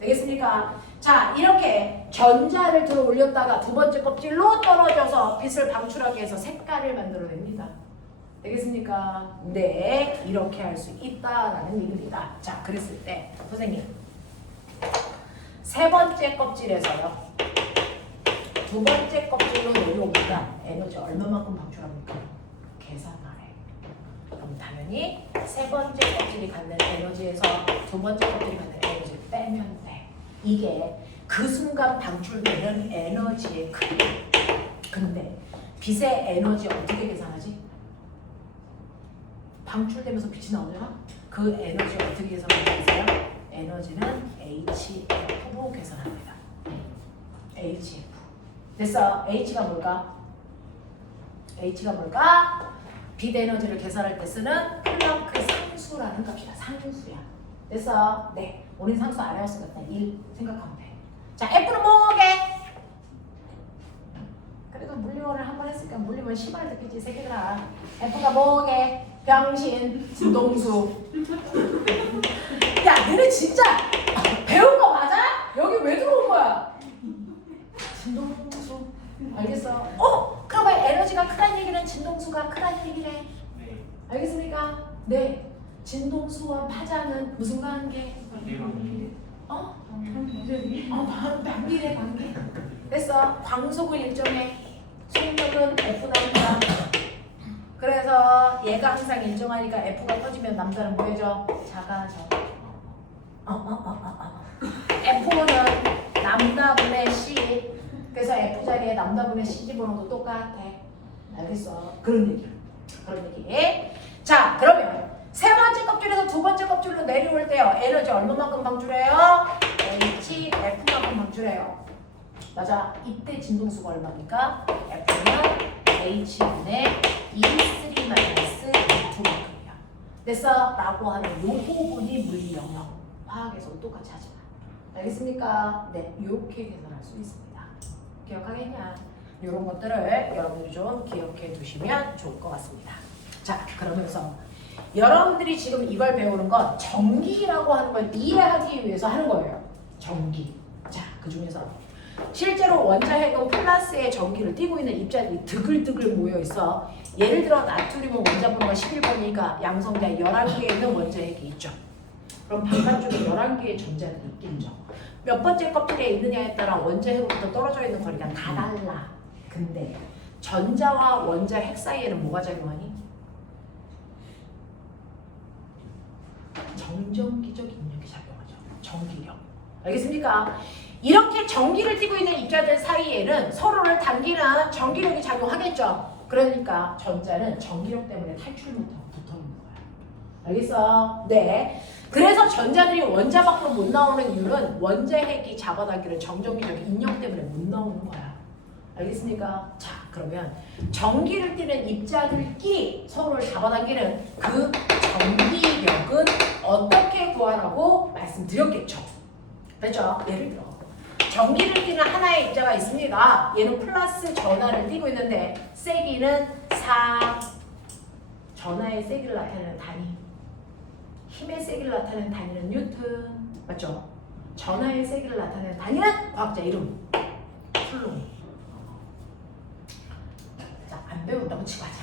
되겠습니까? 자, 이렇게 전자를 들어 올렸다가 두 번째 껍질로 떨어져서 빛을 방출하기 위해서 색깔을 만들어냅니다. 되겠습니까? 네, 이렇게 할 수 있다라는 얘기입니다. 자, 그랬을 때 선생님 세 번째 껍질에서요 두 번째 껍질로 내려오니까 에너지 얼마만큼 방출합니까? 계산하래. 그럼 당연히 세 번째 껍질이 갖는 에너지에서 두 번째 껍질이 갖는 에너지를 빼면 돼. 이게 그 순간 방출되는 에너지의 크기. 근데 빛의 에너지 어떻게 계산하지? 방출되면서 빛이 나오잖아? 그 에너지 어떻게 계산하겠어요? 에너지는 HF로 계산합니다. HF. 됐어? H가 뭘까? H가 뭘까? 빛 에너지를 계산할 때 쓰는 플랑크 상수라는 값이야. 상수야. 됐어? 네. 우린 상수 알아야 할 수가 없다. 1 생각하면 돼. 자, F는 뭐게? 그래도 물리원을 한 번 했으니까 물리원 10을 듣겠지, 새끼들아. F가 뭐게? 병신, 진동수. 야, 너네 진짜 배운 거 맞아? 여기 왜 들어온 거야? 진동수. 알겠어? 그러면 에너지가 크다는 얘기는 진동수가 크다는 얘기네. 알겠습니까? 네. 진동수와 파장은 무슨 관계? 반비례 관계. 됐어. 광속을 일정해. 속력은 F 나온다. 그래서 얘가 항상 일정하니까 F가 커지면 남자는 뭐 해줘? 작아져. F는 남자분의 C. 그래서 F 자리에 남자분의 C 집어넣어도 똑같아. 알겠어? 그런 얘기. 그런 얘기. 자, 그러면 세 번째 껍질에서 두 번째 껍질로 내려올 때요. 에너지 얼마만큼 방출해요? HF만큼 방출해요. 맞아. 이때 진동수가 얼마입니까? F는 H분의 E3-E2만큼이야. 됐어? 라고 하는 요 부분이 물리 영역. 화학에서도 똑같이 하지만. 알겠습니까? 네. 이렇게 계산할 수 있습니다. 기억하겠냐? 이런 것들을 여러분들이 좀 기억해 두시면 좋을 것 같습니다. 자, 그러면서 여러분들이 지금 이걸 배우는 건 전기라고 하는 걸 이해하기 위해서 하는 거예요. 전기. 자, 그 중에서 실제로 원자핵은 플러스의 전기를 띠고 있는 입자들이 드글드글 모여 있어. 예를 들어 나트륨은 원자번호가 11번이니까 양성자 11개에 있는 원자핵이 있죠. 그럼 바깥쪽에 11개의 전자들이 있겠죠. 몇 번째 껍질에 있느냐에 따라 원자핵으로부터 떨어져 있는 거리가 다 달라. 근데 전자와 원자핵 사이에는 뭐가 작용하니? 정전기적 인력이 작용하죠. 전기력. 알겠습니까? 이렇게 전기를 띠고 있는 입자들 사이에는 서로를 당기는 전기력이 작용하겠죠. 그러니까 전자는 전기력 때문에 탈출 못하고 붙어 있는 거야. 알겠어? 네. 그래서 전자들이 원자 밖으로 못 나오는 이유는 원자핵이 잡아당기는 정전기적 인력 때문에 못 나오는 거야. 알겠습니까? 자, 그러면 전기를 띠는 입자들끼리 서로를 잡아당기는 그 전기력은 어떻게 구하라고 말씀드렸겠죠. 그렇죠? 예를 들어 전기를 띠는 하나의 입자가 있습니다. 얘는 플러스 전하를 띠고 있는데 세기는 4. 전하의 세기를 나타내는 단위. 힘의 세기를 나타내는 단위는 뉴턴. 맞죠? 전하의 세기를 나타내는 단위는 과학자 이름. 쿨롱. 자, 안 배운다고 치고 하자.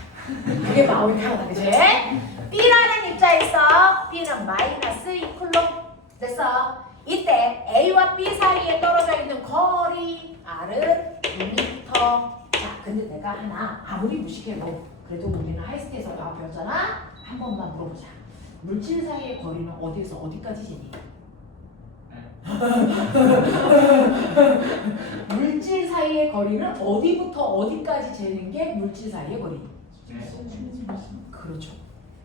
그게 마음이 편하다, 그치? B라는 입자에서 B는 마이너스 2쿨롱. 됐어. 이때 A와 B 사이에 떨어져 있는 거리 R은 2m. 자, 근데 내가 하나 아무리 무식해도 그래도 우리는 하이스트에서 과학 배웠잖아? 한 번만 물어보자. 물질 사이의 거리는 어디에서 어디까지 지니? 물질 사이의 거리는 어디부터 어디까지 재는 게 물질 사이의 거리? 그렇죠.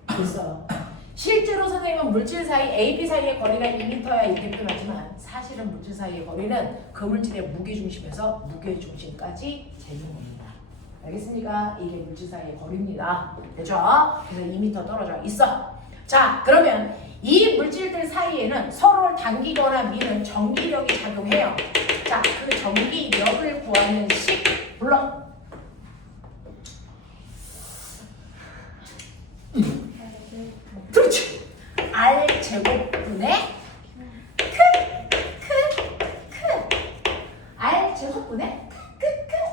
그래서 실제로 선생님은 물질 사이 A, B 사이의 거리가 2m야 이렇게 표현하지만 사실은 물질 사이의 거리는 그 물질의 무게중심에서 무게중심까지 재는 겁니다. 알겠습니까? 이게 물질 사이의 거리입니다. 됐죠? 그래서 2m 떨어져 있어. 자, 그러면 이 물질들 사이에는 서로를 당기거나 미는 전기력이 작용해요. 자, 그 전기력을 구하는 식 불러. 그렇지. R 제곱분의 크 R 제곱분의 크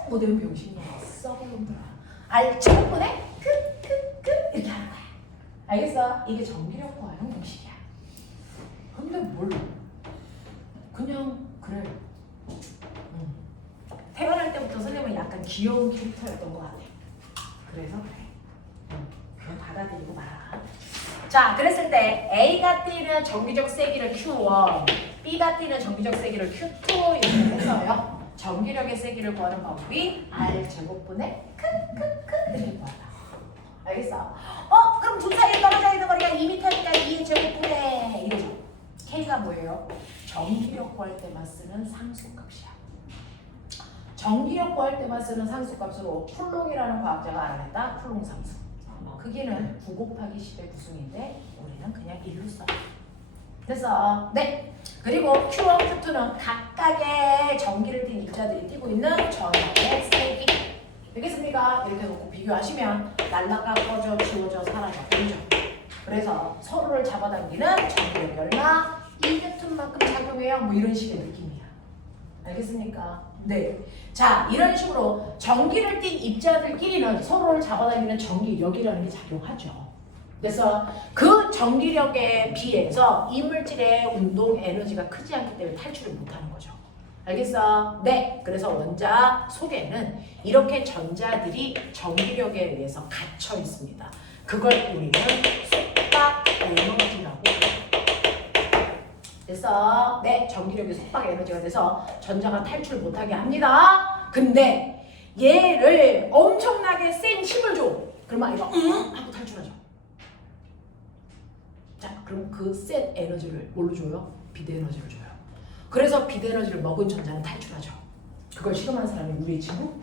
뭐 내용 병신이야. 썩어놈들아. R 제곱분의 크 이렇게 하는 거야. 알겠어? 이게 전기력 구하는 공식이야. 근데 뭘? 그냥 그래. 태어날 때부터 선생님은 약간 귀여운 캐릭터였던 것 같아. 그래서 그래. 그냥 받아들이고 말아. 자, 그랬을 때 A가 띠는 전기적 세기를 Q1, B가 띠는 전기적 세기를 Q2 이렇게 해서요. 전기력의 세기를 구하는 방법이 R 제곱분의 크 이렇게 구한다. 알겠어? 그럼 두 사이에 떨어져 있는 거리가 2m니까 2 제곱분의 이거죠. K가 뭐예요? 전기력 구할 때만 쓰는 상수값이야. 전기력 구할 때만 쓰는 상수값으로 쿨롱이라는 과학자가 알아냈다. 쿨롱 상수. 크기는 9 곱하기 10의 구승인데 우리는 그냥 1로 써. 됐어. 네. 그리고 Q1, Q2는 각각의 전기를 띤 입자들이 띄고 있는 전압의 세기. 되겠습니까? 이렇게 놓고 비교하시면 날라가 꺼져 지워져 사라져 보이죠? 그래서 서로를 잡아당기는 전기력이 얼마? 1N만큼 작용해요. 뭐 이런 식의 느낌이야. 알겠습니까? 네. 자, 이런 식으로 전기를 띤 입자들끼리는 서로를 잡아당기는 전기력이라는 게 작용하죠. 그래서 그 전기력에 비해서 이 물질의 운동 에너지가 크지 않기 때문에 탈출을 못하는 거죠. 알겠어? 네. 그래서 원자 속에는 이렇게 전자들이 전기력에 의해서 갇혀 있습니다. 그걸 우리는 속박 에너지라고 해요. 그래서 네, 전기력이 속박 에너지가 돼서 전자가 탈출 못하게 합니다. 근데 얘를 엄청나게 센 힘을 줘. 그러면 이거 하고 탈출하죠. 자, 그럼 그 센 에너지를 뭘로 줘요? 비대 에너지를 줘요. 그래서 비대 에너지를 먹은 전자는 탈출하죠. 그걸 실험한 사람이 우리의 친구?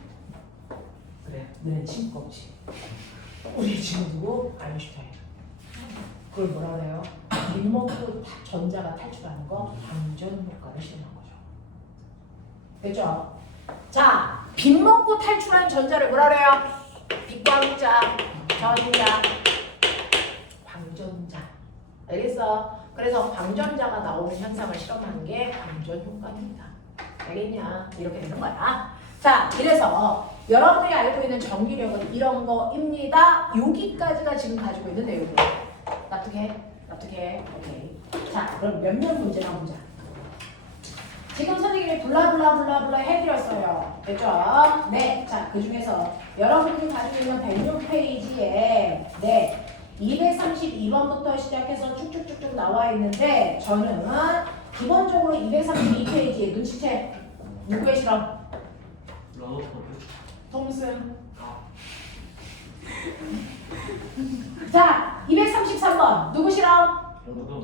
그래, 너네 친구가 없지. 우리의 친구 누구? 아인슈타인. 그걸 뭐라고 해요? 빗먹고 전자가 탈출하는 거 방전 효과를 실험한 거죠. 됐죠? 자, 빗먹고 탈출한 전자를 뭐라 그래요? 빛광자, 전자, 광전자. 알겠어? 그래서 광전자가 나오는 현상을 실험하는 게 방전 효과입니다. 알겠냐? 이렇게 되는 거야. 자, 이래서 여러분들이 알고 있는 전기력은 이런 거입니다. 여기까지가 지금 가지고 있는 내용이에요. 납득해? 납득해? 오케이. 자, 그럼 몇몇 문제나 보자. 지금 선생님이 블라블라블라블라 해드렸어요. 됐죠? 네. 자, 그 중에서 여러분들이 가지고 있는 106페이지에 네, 232번부터 시작해서 쭉쭉쭉쭉 나와 있는데 저는 기본적으로 232페이지에 눈치채 누구의 실험? 톰슨. 자, 233번 누구 실험?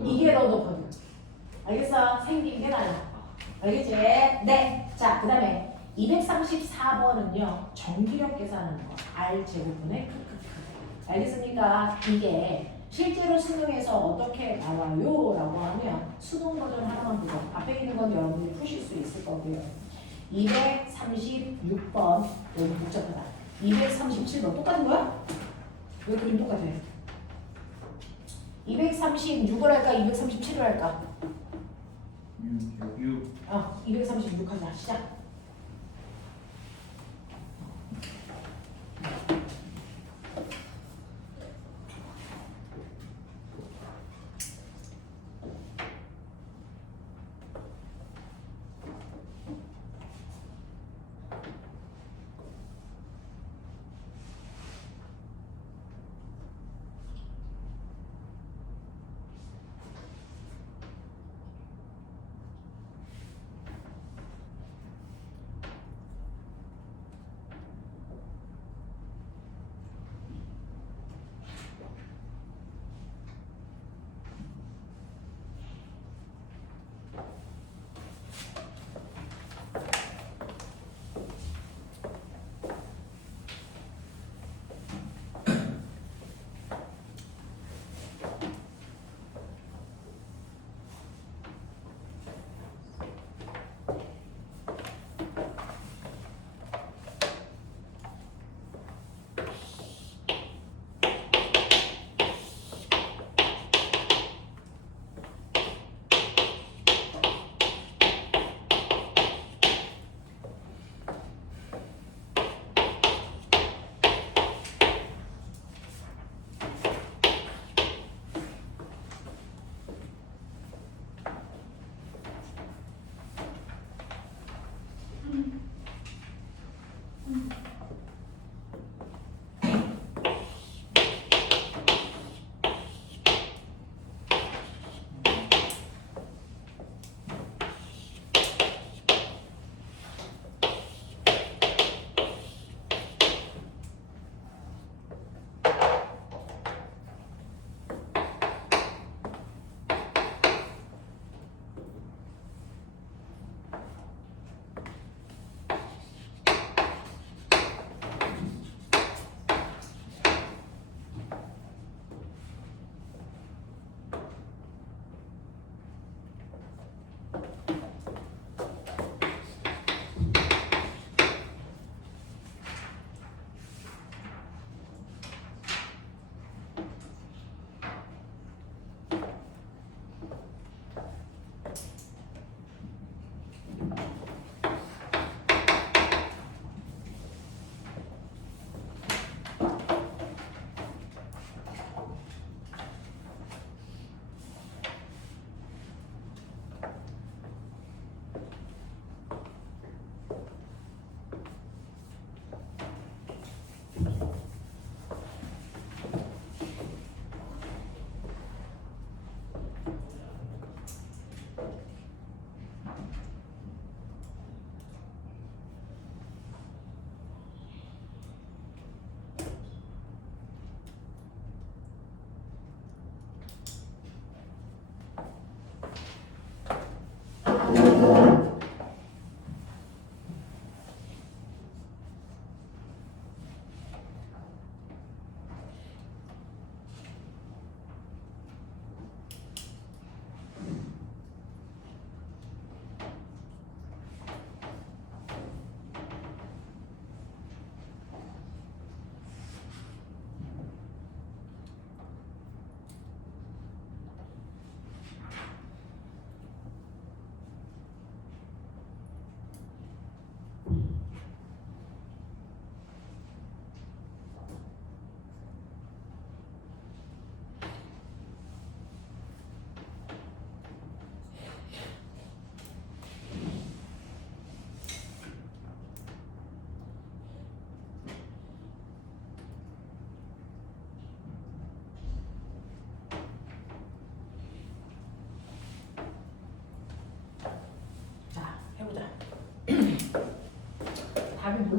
이게 러더퍼드. 알겠어? 생긴 게 달라. 알겠지? 네. 자, 그 다음에 234번은요 전기력 계산하는 거. R 제곱분의 알겠습니까? 이게 실제로 수능에서 어떻게 나와요? 라고 하면 수능 버전 하나만 보고 앞에 있는 건 여러분이 푸실 수 있을 거고요. 236번 너무 복잡하다. 237번 똑같은 거야? 왜 그림 똑같아? 236을 할까? 237을 할까? 6 236 하자. 시작.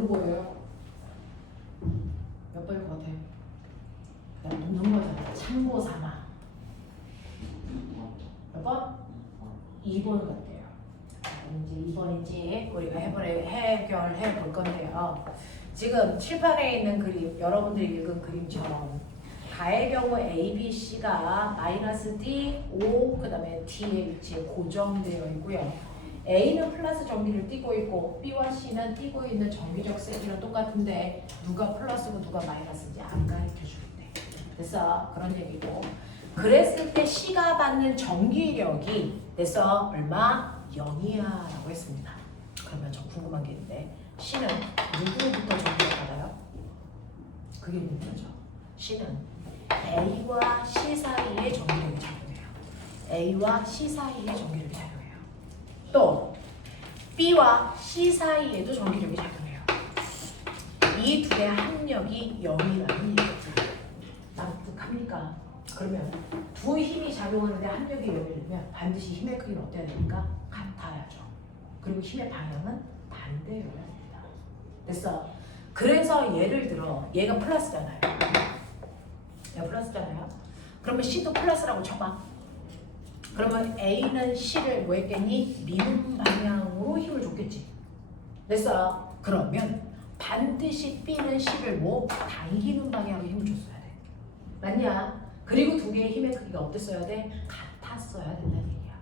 뭐로 보여요? 몇 번일 것 같아? 그냥 놓는 거잖아. 참고 삼아. 몇 번? 2번 같아요. 이제 2번인지 우리가 해결해 볼 건데요. 지금 칠판에 있는 그림, 여러분들이 읽은 그림처럼 가의 경우 A, B, C가 마이너스 D, O, 그 다음에 D의 위치에 고정되어 있고요. A는 플러스 전기를 띠고 있고 B와 C는 띠고 있는 전기적 세기는 똑같은데 누가 플러스고 누가 마이너스인지 안 가르쳐주는데. 그래서 그런 얘기고, 그랬을 때 C가 받는 전기력이 그래서 얼마? 0이야 라고 했습니다. 그러면 저 궁금한 게 있는데 C는 누구부터 전기를 받아요? 그게 문제죠. C는 A와 C 사이에 전기력이 작용해요. A와 C 사이에 전기력이 작용해요. 또 B와 C 사이에도 전기력이 작용해요. 이 두 개의 합력이 0이라는 얘기죠. 납득합니까? 그러면 두 힘이 작용하는데 합력이 0이면 반드시 힘의 크기는 어때야 됩니까? 같아야죠. 그리고 힘의 방향은 반대여야 됩니다. 됐어? 그래서 예를 들어 얘가 플러스잖아요. 얘가 플러스잖아요. 그러면 C도 플러스라고 쳐봐. 그러면 A는 C를 뭐 했겠니? 미는 방향으로 힘을 줬겠지. 됐어? 그러면 반드시 B는 C를 뭐? 당기는 방향으로 힘을 줬어야 돼. 맞냐? 그리고 두 개의 힘의 크기가 어땠어야 돼? 같았어야 된다는 얘기야.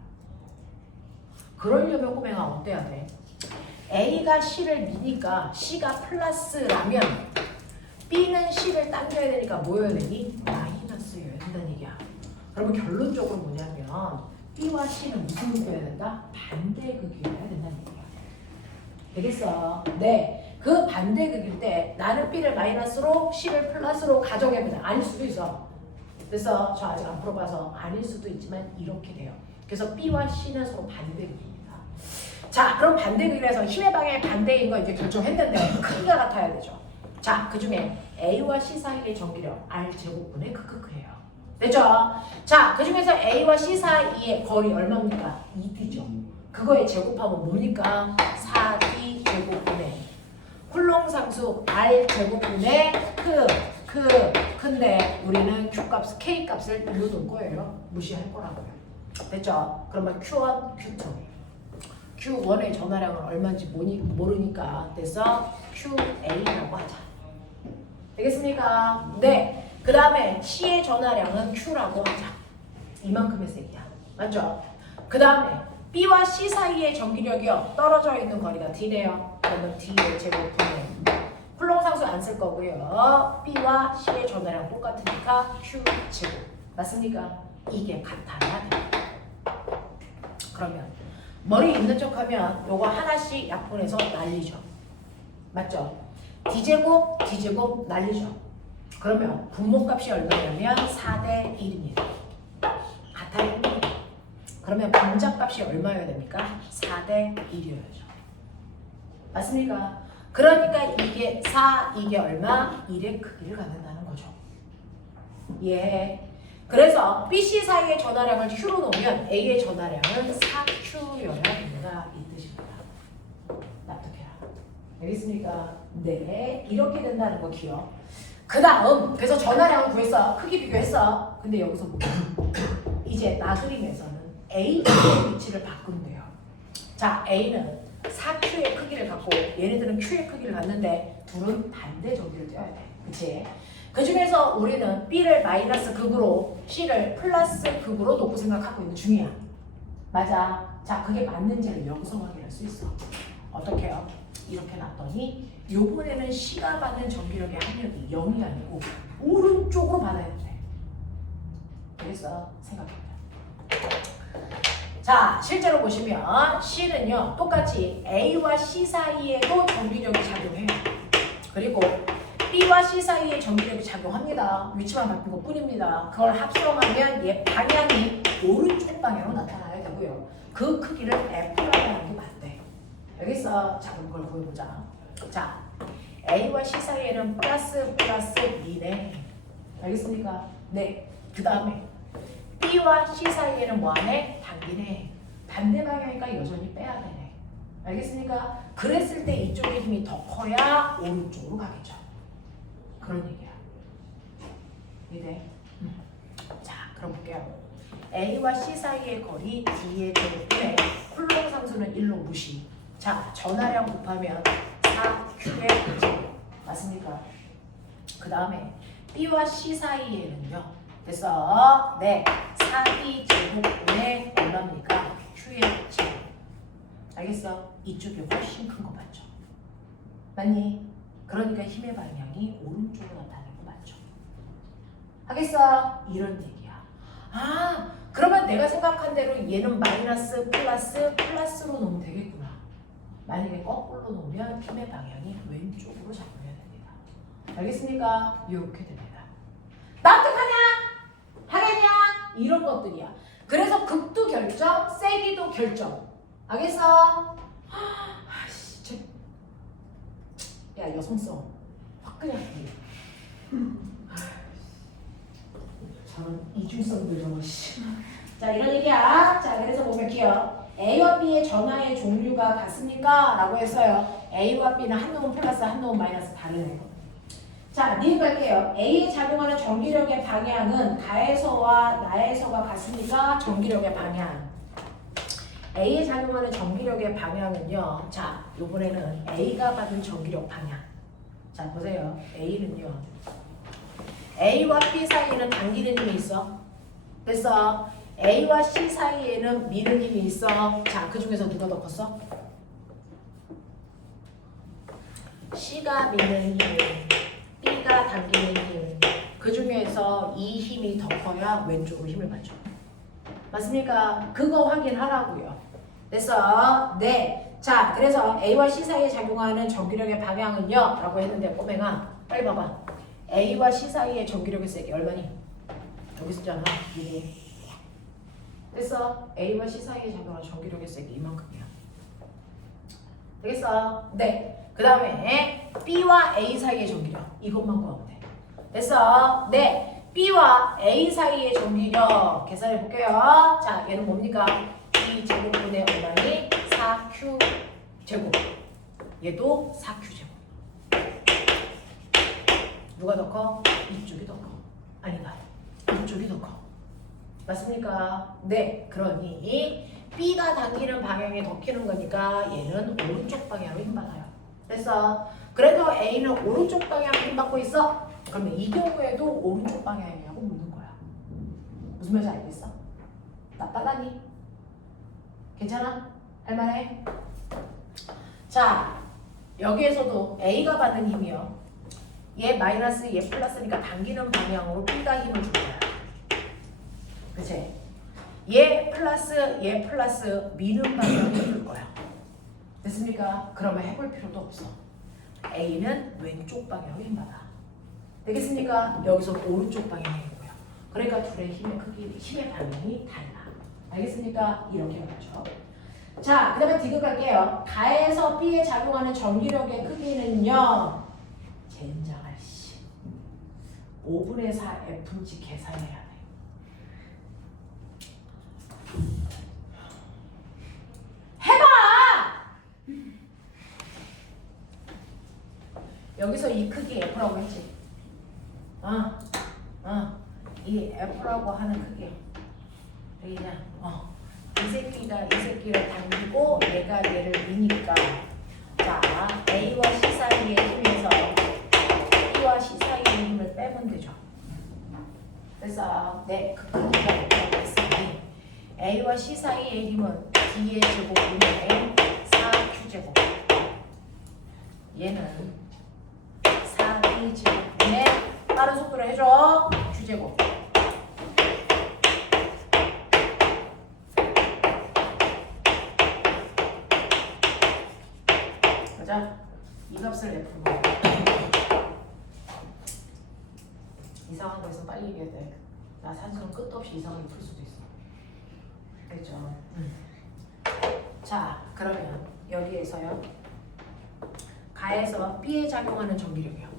그러려면 꼬맹아 어때야 돼? A가 C를 미니까 C가 플러스라면 B는 C를 당겨야 되니까 뭐여야 되니? 마이너스여야 된다는 얘기야. 그러면 결론적으로 뭐냐면 B와 C는 무슨 극이어야 된다? 반대 극이어야 된다는 얘기야. 되겠어? 네. 그 반대 극일 때 나는 B를 마이너스로 C를 플러스로 가정해보자. 아닐 수도 있어. 그래서 저 아직 안 풀어봐서 아닐 수도 있지만 이렇게 돼요. 그래서 B와 C는 서로 반대 극입니다. 자, 그럼 반대 극이라서 힘의 방향이 반대인 거 이제 결정했는데 크기가 같아야 되죠. 자, 그 중에 A와 C 사이의 전기력 R제곱분의 크크크예요. 됐죠? 자, 그 중에서 A와 C 사이의 거리 얼마입니까? 2D죠. 그거의 제곱하면 뭡니까? 4D 제곱분의 쿨롱상수 R제곱분의 근데 우리는 Q값, K값을 일로 놓을 거예요. 무시할 거라고요. 됐죠? 그러면 Q1, Q2. Q1의 전화량은 얼마인지 모르니까 그래서 QA라고 하자. 되겠습니까? 네. 그 다음에 C의 전화량은 Q라고 하자. 이만큼의 세기야. 맞죠? 그 다음에 B와 C 사이의 전기력이요. 떨어져 있는 거리가 D래요. 그러면 D의 제곱분의 쿨롱상수 안 쓸 거고요. B와 C의 전화량 똑같으니까 Q 제곱. 맞습니까? 이게 같아야 돼. 그러면 머리 있는 척하면 요거 하나씩 약분해서 날리죠. 맞죠? D제곱, D제곱 날리죠. 그러면 분모값이 얼마냐면 4대 1입니다. 같아요? 그러면 분자값이 얼마여야 됩니까? 4대 1이어야죠. 맞습니까? 그러니까 이게 4, 이게 얼마? 1의 크기를 갖는다는 거죠. 예. 그래서 BC 사이의 전화량을 Q로 놓으면 A의 전화량은 4Q여야 됩니다. 이 뜻입니다. 납득해라. 알겠습니까? 네. 이렇게 된다는 거 기억. 그 다음, 그래서 전화량을 구했어. 크기 비교했어. 근데 여기서 뭐? 이제 나그림에서는 A의 위치를 바꾸면 돼요. 자, A는 4Q의 크기를 갖고 얘네들은 Q의 크기를 갖는데 둘은 반대 전기를 떼어야 돼. 그치? 그 중에서 우리는 B를 마이너스 극으로 C를 플러스 극으로 놓고 생각하고 있는 중이야. 맞아. 자, 그게 맞는지를 여기서 확인할 수 있어. 어떻게 해요? 이렇게 놨더니 요번에는 C가 받는 전기력의 합력이 0이 아니고 오른쪽으로 받아야 돼. 되겠어? 생각해보자. 자, 실제로 보시면 C는요 똑같이 A와 C 사이에도 전기력이 작용해요. 그리고 B와 C 사이에 전기력이 작용합니다. 위치만 바뀐 것 뿐입니다. 그걸 합성하면 얘 방향이 오른쪽 방향으로 나타나야 되고요. 그 크기를 F라고 하는 게 맞대. 알겠어? 자, 그럼 그걸 보여보자. 자, A와 C 사이에는 플러스 2네. 알겠습니까? 네. 그 다음에 B와 C 사이에는 뭐하네? 당기네. 반대 방향이니까 여전히 빼야 되네. 알겠습니까? 그랬을 때 이쪽의 힘이 더 커야 오른쪽으로 가겠죠. 그런 얘기야. 이해? 자, 그럼 볼게요. A와 C 사이의 거리 D의 제곱분의 쿨롱 상수는 1로 무시. 자, 전하량 곱하면 4Q의 제곱. 맞습니까? 그 다음에 B와 C 사이에는요. 됐어? 네. 4B 제곱분의 얼마입니까? Q의 제곱. 알겠어? 이쪽이 훨씬 큰 거 맞죠? 맞니? 그러니까 힘의 방향이 오른쪽으로 나타나는 거 맞죠? 하겠어? 이런 얘기야. 아, 그러면 내가 생각한 대로 얘는 마이너스 플러스로 놓으면 되겠구나. 만약에 거꾸로 놓으면 힘의 방향이 왼쪽으로 잡으면 됩니다. 알겠습니까? 이렇게 됩니다. 납득하냐? 하겠냐? 이런 것들이야. 그래서 극도 결정, 세기도 결정. 알겠어? 아씨, 야, 여성성 화끈하게. 저런 이중성들 저거 씨. 자, 이런 얘기야. 자, 그래서 보면 기억. A와 B의 전하의 종류가 같습니까? 라고 했어요. A와 B는 한 놈은 플러스 한 놈은 마이너스 다르네. 자, 니은 갈게요. A에 작용하는 전기력의 방향은 가에서와 나에서가 같습니까? 전기력의 방향. A에 작용하는 전기력의 방향은요. 자, 요번에는 A가 받은 전기력 방향. 자, 보세요. A는요. A와 B 사이에는 당기는 힘이 있어. 됐어. A와 C 사이에는 미는 힘이 있어. 자, 그 중에서 누가 더 컸어? C가 미는 힘, B가 당기는 힘. 그 중에서 이 힘이 더 커야 왼쪽으로 힘을 받죠. 맞습니까? 그거 확인하라고요. 됐어? 네. 자, 그래서 A와 C 사이에 작용하는 전기력의 방향은요? 라고 했는데 꼬맹아 빨리 봐봐. A와 C 사이의 전기력의 세기 얼마니? 여기 쓰잖아. 이게. 됐어? A와 C 사이에 작용하는 전기력의 세기 이만큼이야. 되겠어? 네. 그 다음에 B와 A 사이의 전기력 이것만 구하면 돼. 됐어? 네. B와 A 사이의 전기력 계산해 볼게요. 자, 얘는 뭡니까? B 제곱분의 얼마니? 4Q 제곱. 얘도 4Q 제곱. 누가 더 커? 이쪽이 더 커. 아니다. 이쪽이 더 커. 맞습니까? 네. 그러니 B가 당기는 방향에 더 키는 거니까 얘는 오른쪽 방향으로 힘받아요. 됐어? 그래도 A는 오른쪽 방향으로 힘받고 있어? 그러면 이 경우에도 오른쪽 방향이냐고 묻는 거야. 무슨 말인지 알겠어? 나 빨라니? 괜찮아? 할만해? 자, 여기에서도 A가 받는 힘이요. 얘 마이너스 얘 플러스니까 당기는 방향으로 B가 힘을 줄 거야. 그치? 얘 플러스 미는 방향으로 줄 거야. 됐습니까? 그러면 해볼 필요도 없어. A는 왼쪽 방향으로 힘받아. 되겠습니까? 여기서 오른쪽 방향이 있고요. 그러니까 둘의 힘의 크기, 힘의 방향이 달라. 알겠습니까? 이렇게 하죠. 자, 그 다음에 디귿 갈게요. 가에서 B에 작용하는 전기력의 크기는요. 젠장할 씨. 5분의 4 F인지 계산해야 돼. 해봐! 여기서 이 크기 F라고 했지? 이 F라고 하는 크기. 여기냐? 이 새끼를 당기고 얘가 얘를 미니까. 자, A와 C 사이의 힘에서 B와 C 사이의 힘을 빼면 되죠. 그래서 네, 그 크기가 F라고 했으니 A와 C 사이의 힘은 D의 제곱분의 4Q제곱. 얘는 4D 제곱분의 다른 속도로 해줘. Q제곱. 가자. 이 값을 F로. 이상한 거에서 빨리 얘기해야 돼. 나 사실은 끝도 없이 이상하게 풀 수도 있어. 그렇죠? 자, 그러면 여기에서요. 가에서 B에 작용하는 전기력이요.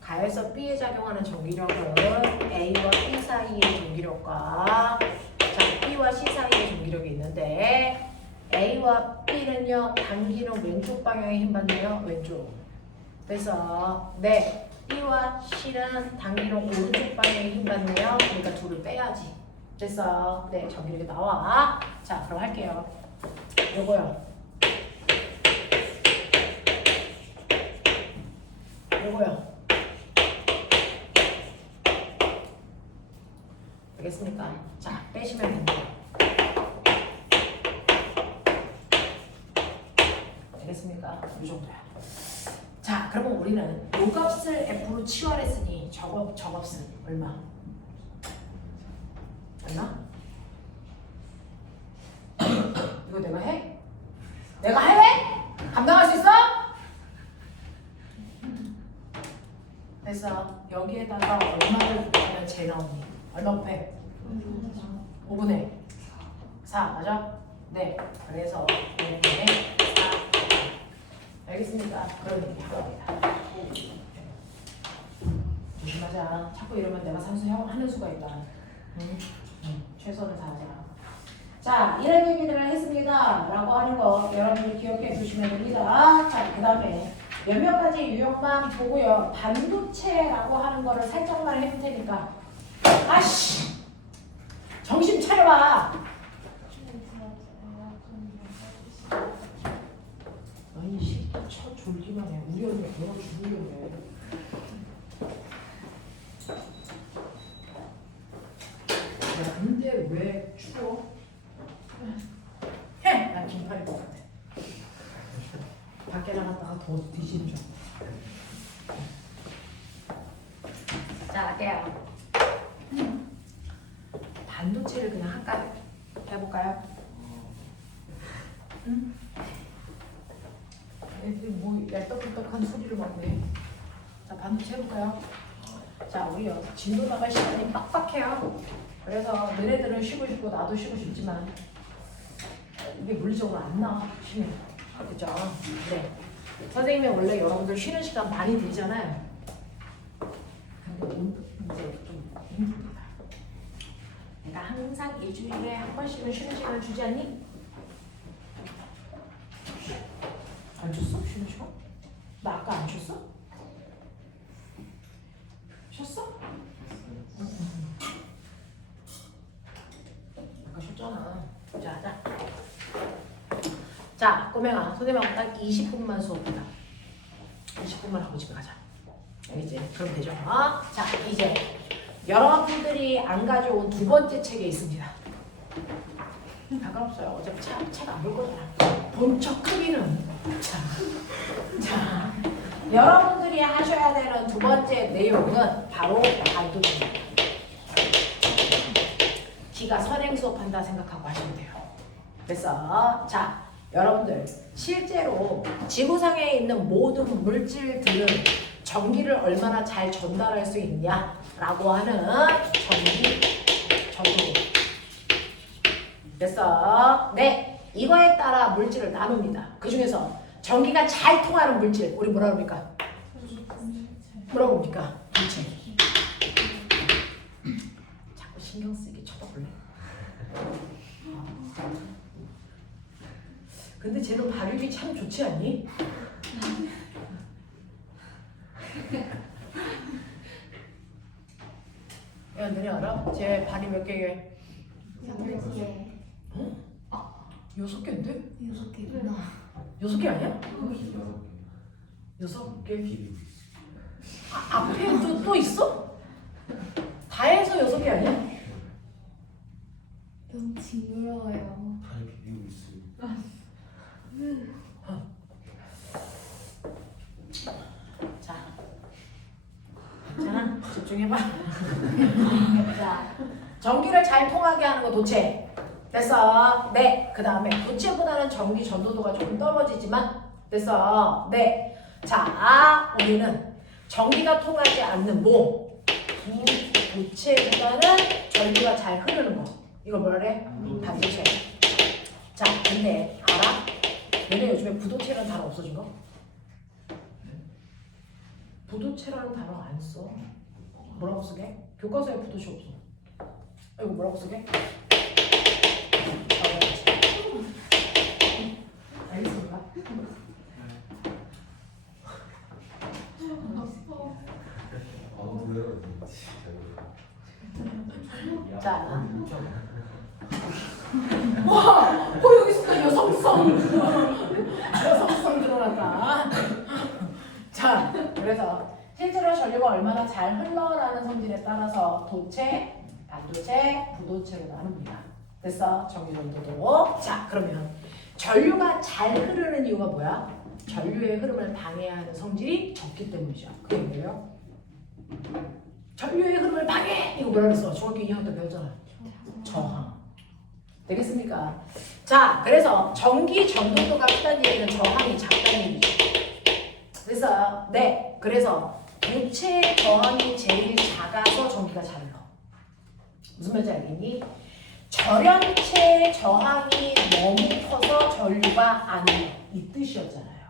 가에서 B에 작용하는 전기력은 A와 B 사이의 전기력과 자, B B와 C 사이에 전기력이 있는데 A와 B는요 당기는 왼쪽 방향에 힘 받네요. 왼쪽. 그래서 네 B와 C는 당기는 오른쪽 방향에 힘 받네요. 그러니까 둘을 빼야지. 됐어. 네 전기력이 나와. 자 그럼 할게요. 요거요. 요거요. 알겠습니까? 자 빼시면 됩니다. 알겠습니까? 이 정도야. 자, 그러면 우리는 요 값을 F로 치환했으니 저 값은 얼마? 얼마? 이거 내가 해? 내가 해? 감당할 수 있어? 됐어. 여기에다가 얼마를 곱하면 제 나오니? 얼마 곱해? 5분의 4 맞아? 네. 그래서 5분의 4. 알겠습니까? 그런 얘기 합니다. 조심하자. 자꾸 이러면 내가 산수 하는 수가 있다. 최선을 다하자. 자, 이런 얘기들을 했습니다. 라고 하는 거 여러분들 기억해 두시면 됩니다. 자, 그 다음에 몇몇 가지 유형만 보고요. 반도체라고 하는 거를 살짝만 해볼 테니까. 아씨! 정신 차려봐! 아니, 새끼 쳐 졸기만 해. 우리 언니 그거 죽으려고 해. 야, 근데 왜 추워? 해! 난 긴팔 입을 것 같아. 밖에 나갔다가 더 뒤지는 줄 알아. 자, 갈게요. 반도체를 그냥 할까요? 해볼까요? 응? 애들이 뭐 얄떡불떡한 소리를 막 내. 자, 반도체 해볼까요? 자, 우리 진도 나갈 시간이 빡빡해요. 그래서 너네들은 쉬고 싶고 나도 쉬고 싶지만 이게 물리적으로 안 나와. 쉬면. 그죠? 네. 선생님이 원래 여러분들 쉬는 시간 많이 드리잖아요. 근데 이제 좀 힘듭니다. 내가 항상 일주일에 한 번씩은 쉬는 시간을 주지 않니? 안 줬어? 쉬는 시간? 나 아까 안 쉬었어? 쉬었어? 아까 쉬었잖아. 자. 자, 꼬맹아, 선생님하고 딱 20분만 수업이다. 20분만 하고 집에 가자. 알겠지? 그럼 되죠? 자, 이제 여러분들이 안 가져온 두 번째 책에 있습니다. 상관없어요. 어차피 책 안 볼 거잖아. 본적 크기는. 자, 여러분들이 하셔야 되는 두 번째 내용은 바로 반도체입니다. 기가 선행 수업한다 생각하고 하시면 돼요. 그래서 자, 여러분들 실제로 지구상에 있는 모든 물질들은 전기를 얼마나 잘 전달할 수 있냐라고 하는 전도. 됐어? 네, 이거에 따라 물질을 나눕니다. 그 중에서 전기가 잘 통하는 물질, 우리 뭐라 그럽니까? 뭐라고 합니까? 물질. 자꾸 신경 쓰이게 쳐다볼래? 근데 쟤는 발육이 참 좋지 않니? 야, 너네 알아? 쟤 발이 몇 개게? 8개. 어? 6개인데? 6개구나. 6개 아니야? 6개? 앞에 또 있어? 다 해서 6개 아니야? 너무 징그러워요. 발 비비고 있어요. 자, 괜찮아? 집중해봐. 자, 전기를 잘 통하게 하는 거 도체. 됐어. 네. 그 다음에 도체보다는 전기 전도도가 조금 떨어지지만 됐어. 네. 자, 우리는 전기가 통하지 않는 도체보다는 전기가 잘 흐르는 거. 이걸 뭐라 그래? 반도체. 자, 근데 알아? 얘네 요즘에 부도체라는 단어 없어진 거? 부도체라는 단어 안 써. 뭐라고 쓰게? 교과서에 부도체 없어. 이거 뭐라고 쓰게? 자, 와, 여기서 여성성 드러났다. 자, 그래서 실제로 전류가 얼마나 잘 흘러라는 성질에 따라서 도체, 반도체, 부도체로 나눕니다. 됐어? 전기전도도. 자, 그러면 전류가 잘 흐르는 이유가 뭐야? 전류의 흐름을 방해하는 성질이 적기 때문이죠. 그게 뭐예요? 전류의 흐름을 방해! 이거 뭐라 그랬어? 중학교 2학년 때 배웠잖아. 저항. 되겠습니까? 자, 그래서 전기 전도도가 크다는 얘기는 저항이 작다는 얘기죠. 그래서 그래서 도체 저항이 제일 작아서 전기가 잘 흘러. 무슨 말인지 알겠니? 절연체 저항이 너무 커서 전류가 안 흘러. 이 뜻이었잖아요.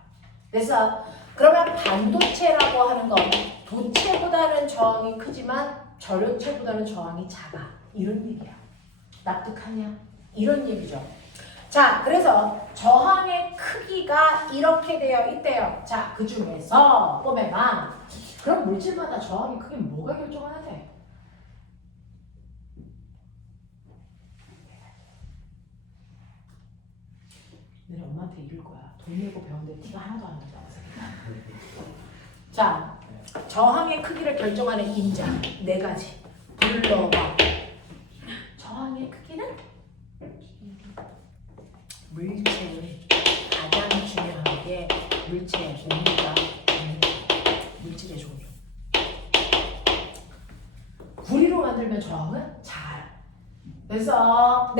그래서 그러면 반도체라고 하는 건 도체보다는 저항이 크지만 절연체보다는 저항이 작아. 이런 얘기야. 납득하냐? 이런 얘기죠. 자, 그래서 저항의 크기가 이렇게 되어 있대요. 자, 그 중에서 보면은 그럼 물질마다 저항의 크기는 뭐가 결정하는데? 내가 엄마한테 이럴 거야. 돈 내고 배웠는데 티가 하나도 안 난다고 생각해. 자, 저항의 크기를 결정하는 인자 4가지 불러봐. 저항의 크기는 물체의 가장 중요한 게 물체의 종류가 물질의 종류. 구리로 만들면 저항은 잘. 그래서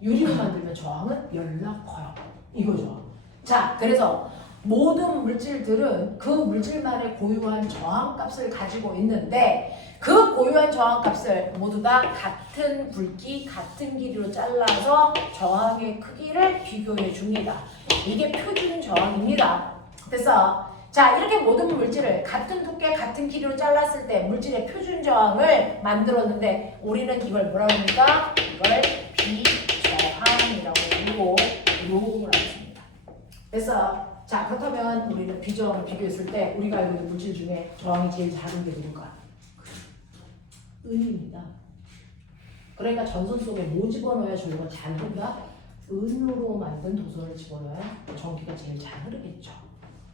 유리로 만들면 저항은 연락 커요. 이거죠. 자, 그래서 모든 물질들은 그 물질만의 고유한 저항값을 가지고 있는데 그 고유한 저항값을 모두 다 같은 굵기, 같은 길이로 잘라서 저항의 크기를 비교해 줍니다. 이게 표준 저항입니다. 그래서 자, 이렇게 모든 물질을 같은 두께, 같은 길이로 잘랐을 때 물질의 표준 저항을 만들었는데 우리는 이걸 뭐라고 합니까? 이걸 비저항이라고 부르고 요걸 하겠습니다. 그래서 자, 그렇다면 우리는 비저항을 비교했을 때 우리가 알고 있는 물질 중에 저항이 제일 작은 게 누굴까? 은입니다. 그러니까 전선 속에 뭐 집어넣어야 전류가 잘 흐른다? 은으로 만든 도선을 집어넣어야 전기가 제일 잘 흐르겠죠.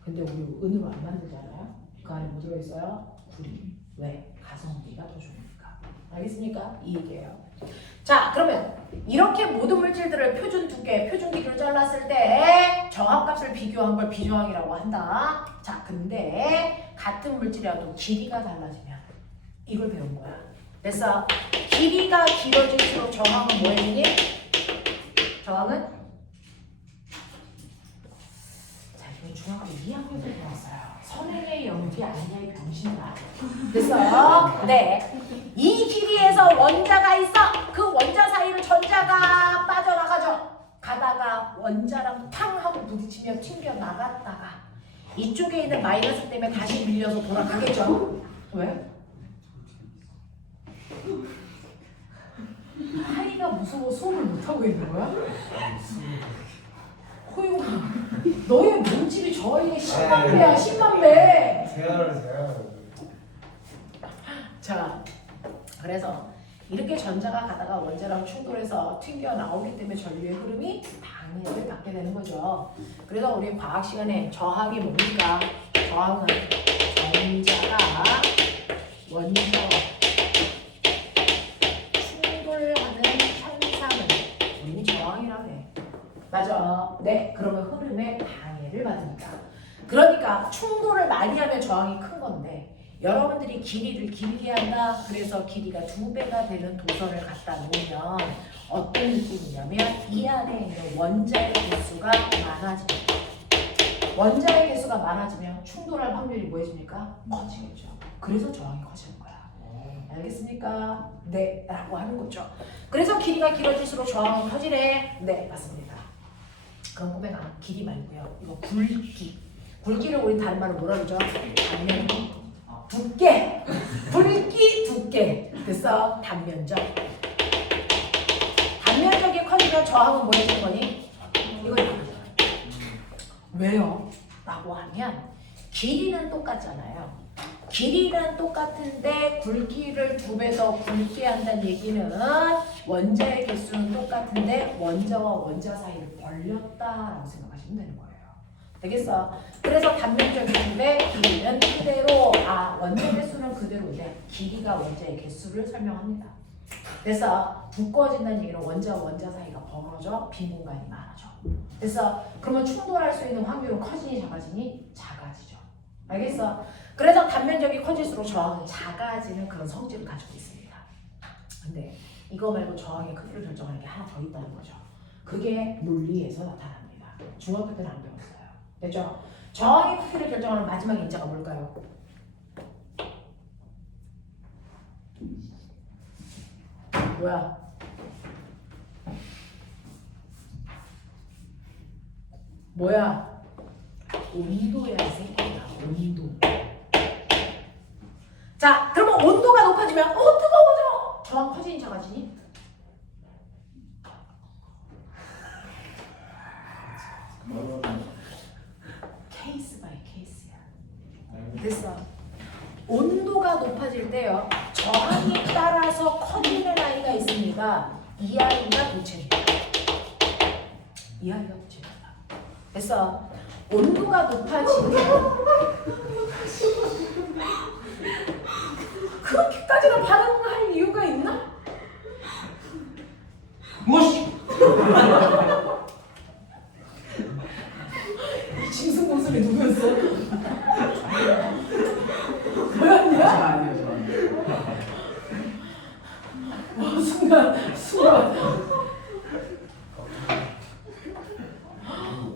근데 우리 은으로 안 만들잖아요. 그 안에 뭐 들어있어요? 구리. 왜? 가성비가 더 좋으니까. 알겠습니까? 이 얘기예요. 자, 그러면 이렇게 모든 물질들을 표준 두께, 표준 길이로 잘랐을 때 저항값을 비교한 걸 비저항이라고 한다. 자, 근데 같은 물질이라도 길이가 달라지면 이걸 배운 거야. 그래서 길이가 길어질수록 저항은 뭐였니? 저항은? 자, 이건 중학교 2학년 때 배웠어요. 선행의 영역이 아니야, 이 병신아. 그래서 이 길이에서 원자가 있어. 그 원자 사이로 전자가 빠져나가죠. 가다가 원자랑 탕 하고 부딪히며 튕겨 나갔다가 이쪽에 있는 마이너스 때문에 다시 밀려서 돌아가겠죠. 왜? 하이가 무서워 수업을 못하고 있는 거야? 호용아, 너의 몸집이 저희의 10만 배야, 10만 배. 제가 자, 그래서 이렇게 전자가 가다가 원자랑 충돌해서 튕겨 나오기 때문에 전류의 흐름이 방해를 받게 되는 거죠. 그래서 우리 과학 시간에 저항이 뭡니까? 저항은 전자가 원자와 충돌하는 현상을 우리는 저항이라고 해. 맞아. 그러면 흐름에 방해를 받으니까. 그러니까 충돌을 많이 하면 저항이 큰 건데 여러분들이 길이를 길게 한다. 그래서 길이가 2배가 되는 도선을 갖다 놓으면 어떤 느낌이냐면 이 안에 있는 원자의 개수가 많아집니다. 원자의 개수가 많아지면 충돌할 확률이 뭐해집니까? 커지겠죠. 그래서 저항이 커지는 거야. 알겠습니까? 네, 라고 하는 거죠. 그래서 길이가 길어질수록 저항이 커지네. 네, 맞습니다. 그럼 보면 길이 말고요. 이거 굵기. 굵기를 우리 다른 말로 뭐라 그러죠? 단면 두께. 굵기 두께. 그래서 단면적. 단면적이 커지면 저항은 뭐해지는 거니? 이거예요. 왜요? 라고 하면 길이는 똑같잖아요. 길이는 똑같은데 굵기를 2배 더 굵게 한다는 얘기는 원자의 개수는 똑같은데 원자와 원자 사이를 벌렸다라고 생각하시면 되는 거예요. 되겠어? 그래서 단면적인데 길이는 그대로 원자 개수는 그대로인데 길이가 원자의 개수를 설명합니다. 그래서 두꺼워진다는 얘기는 원자와 원자 사이가 벌어져 빈 공간이 많아져. 그래서 그러면 충돌할 수 있는 확률은 커지니 작아지니? 작아지죠. 알겠어? 그래서 단면적이 커질수록 저항은 작아지는 그런 성질을 가지고 있습니다. 근데 이거 말고 저항의 크기를 결정하는 게 하나 더 있다는 거죠. 그게 논리에서 나타납니다. 중학교 때는 안 배웠어요. 됐죠? 저항의 크기를 결정하는 마지막 인자가 뭘까요? 뭐야? 뭐야? 온도야, 이 새끼야. 온도. 자, 그러면 온도가 높아지면 뜨거워져. 저항 커지니 작아지니? 케이스 바이 케이스야. 됐어. 온도가 높아질 때요. 저항에 따라서 커지는 아이가 있습니다. 이 아이가 도체입니다. 이 아이가 도체입니다. 됐어. 온도가 높아지면 그렇게까지나 반응할 이유가 있나? 무엇이? 짐승 모습이 누구였어? 뭐였냐? 아니에요, 저 순간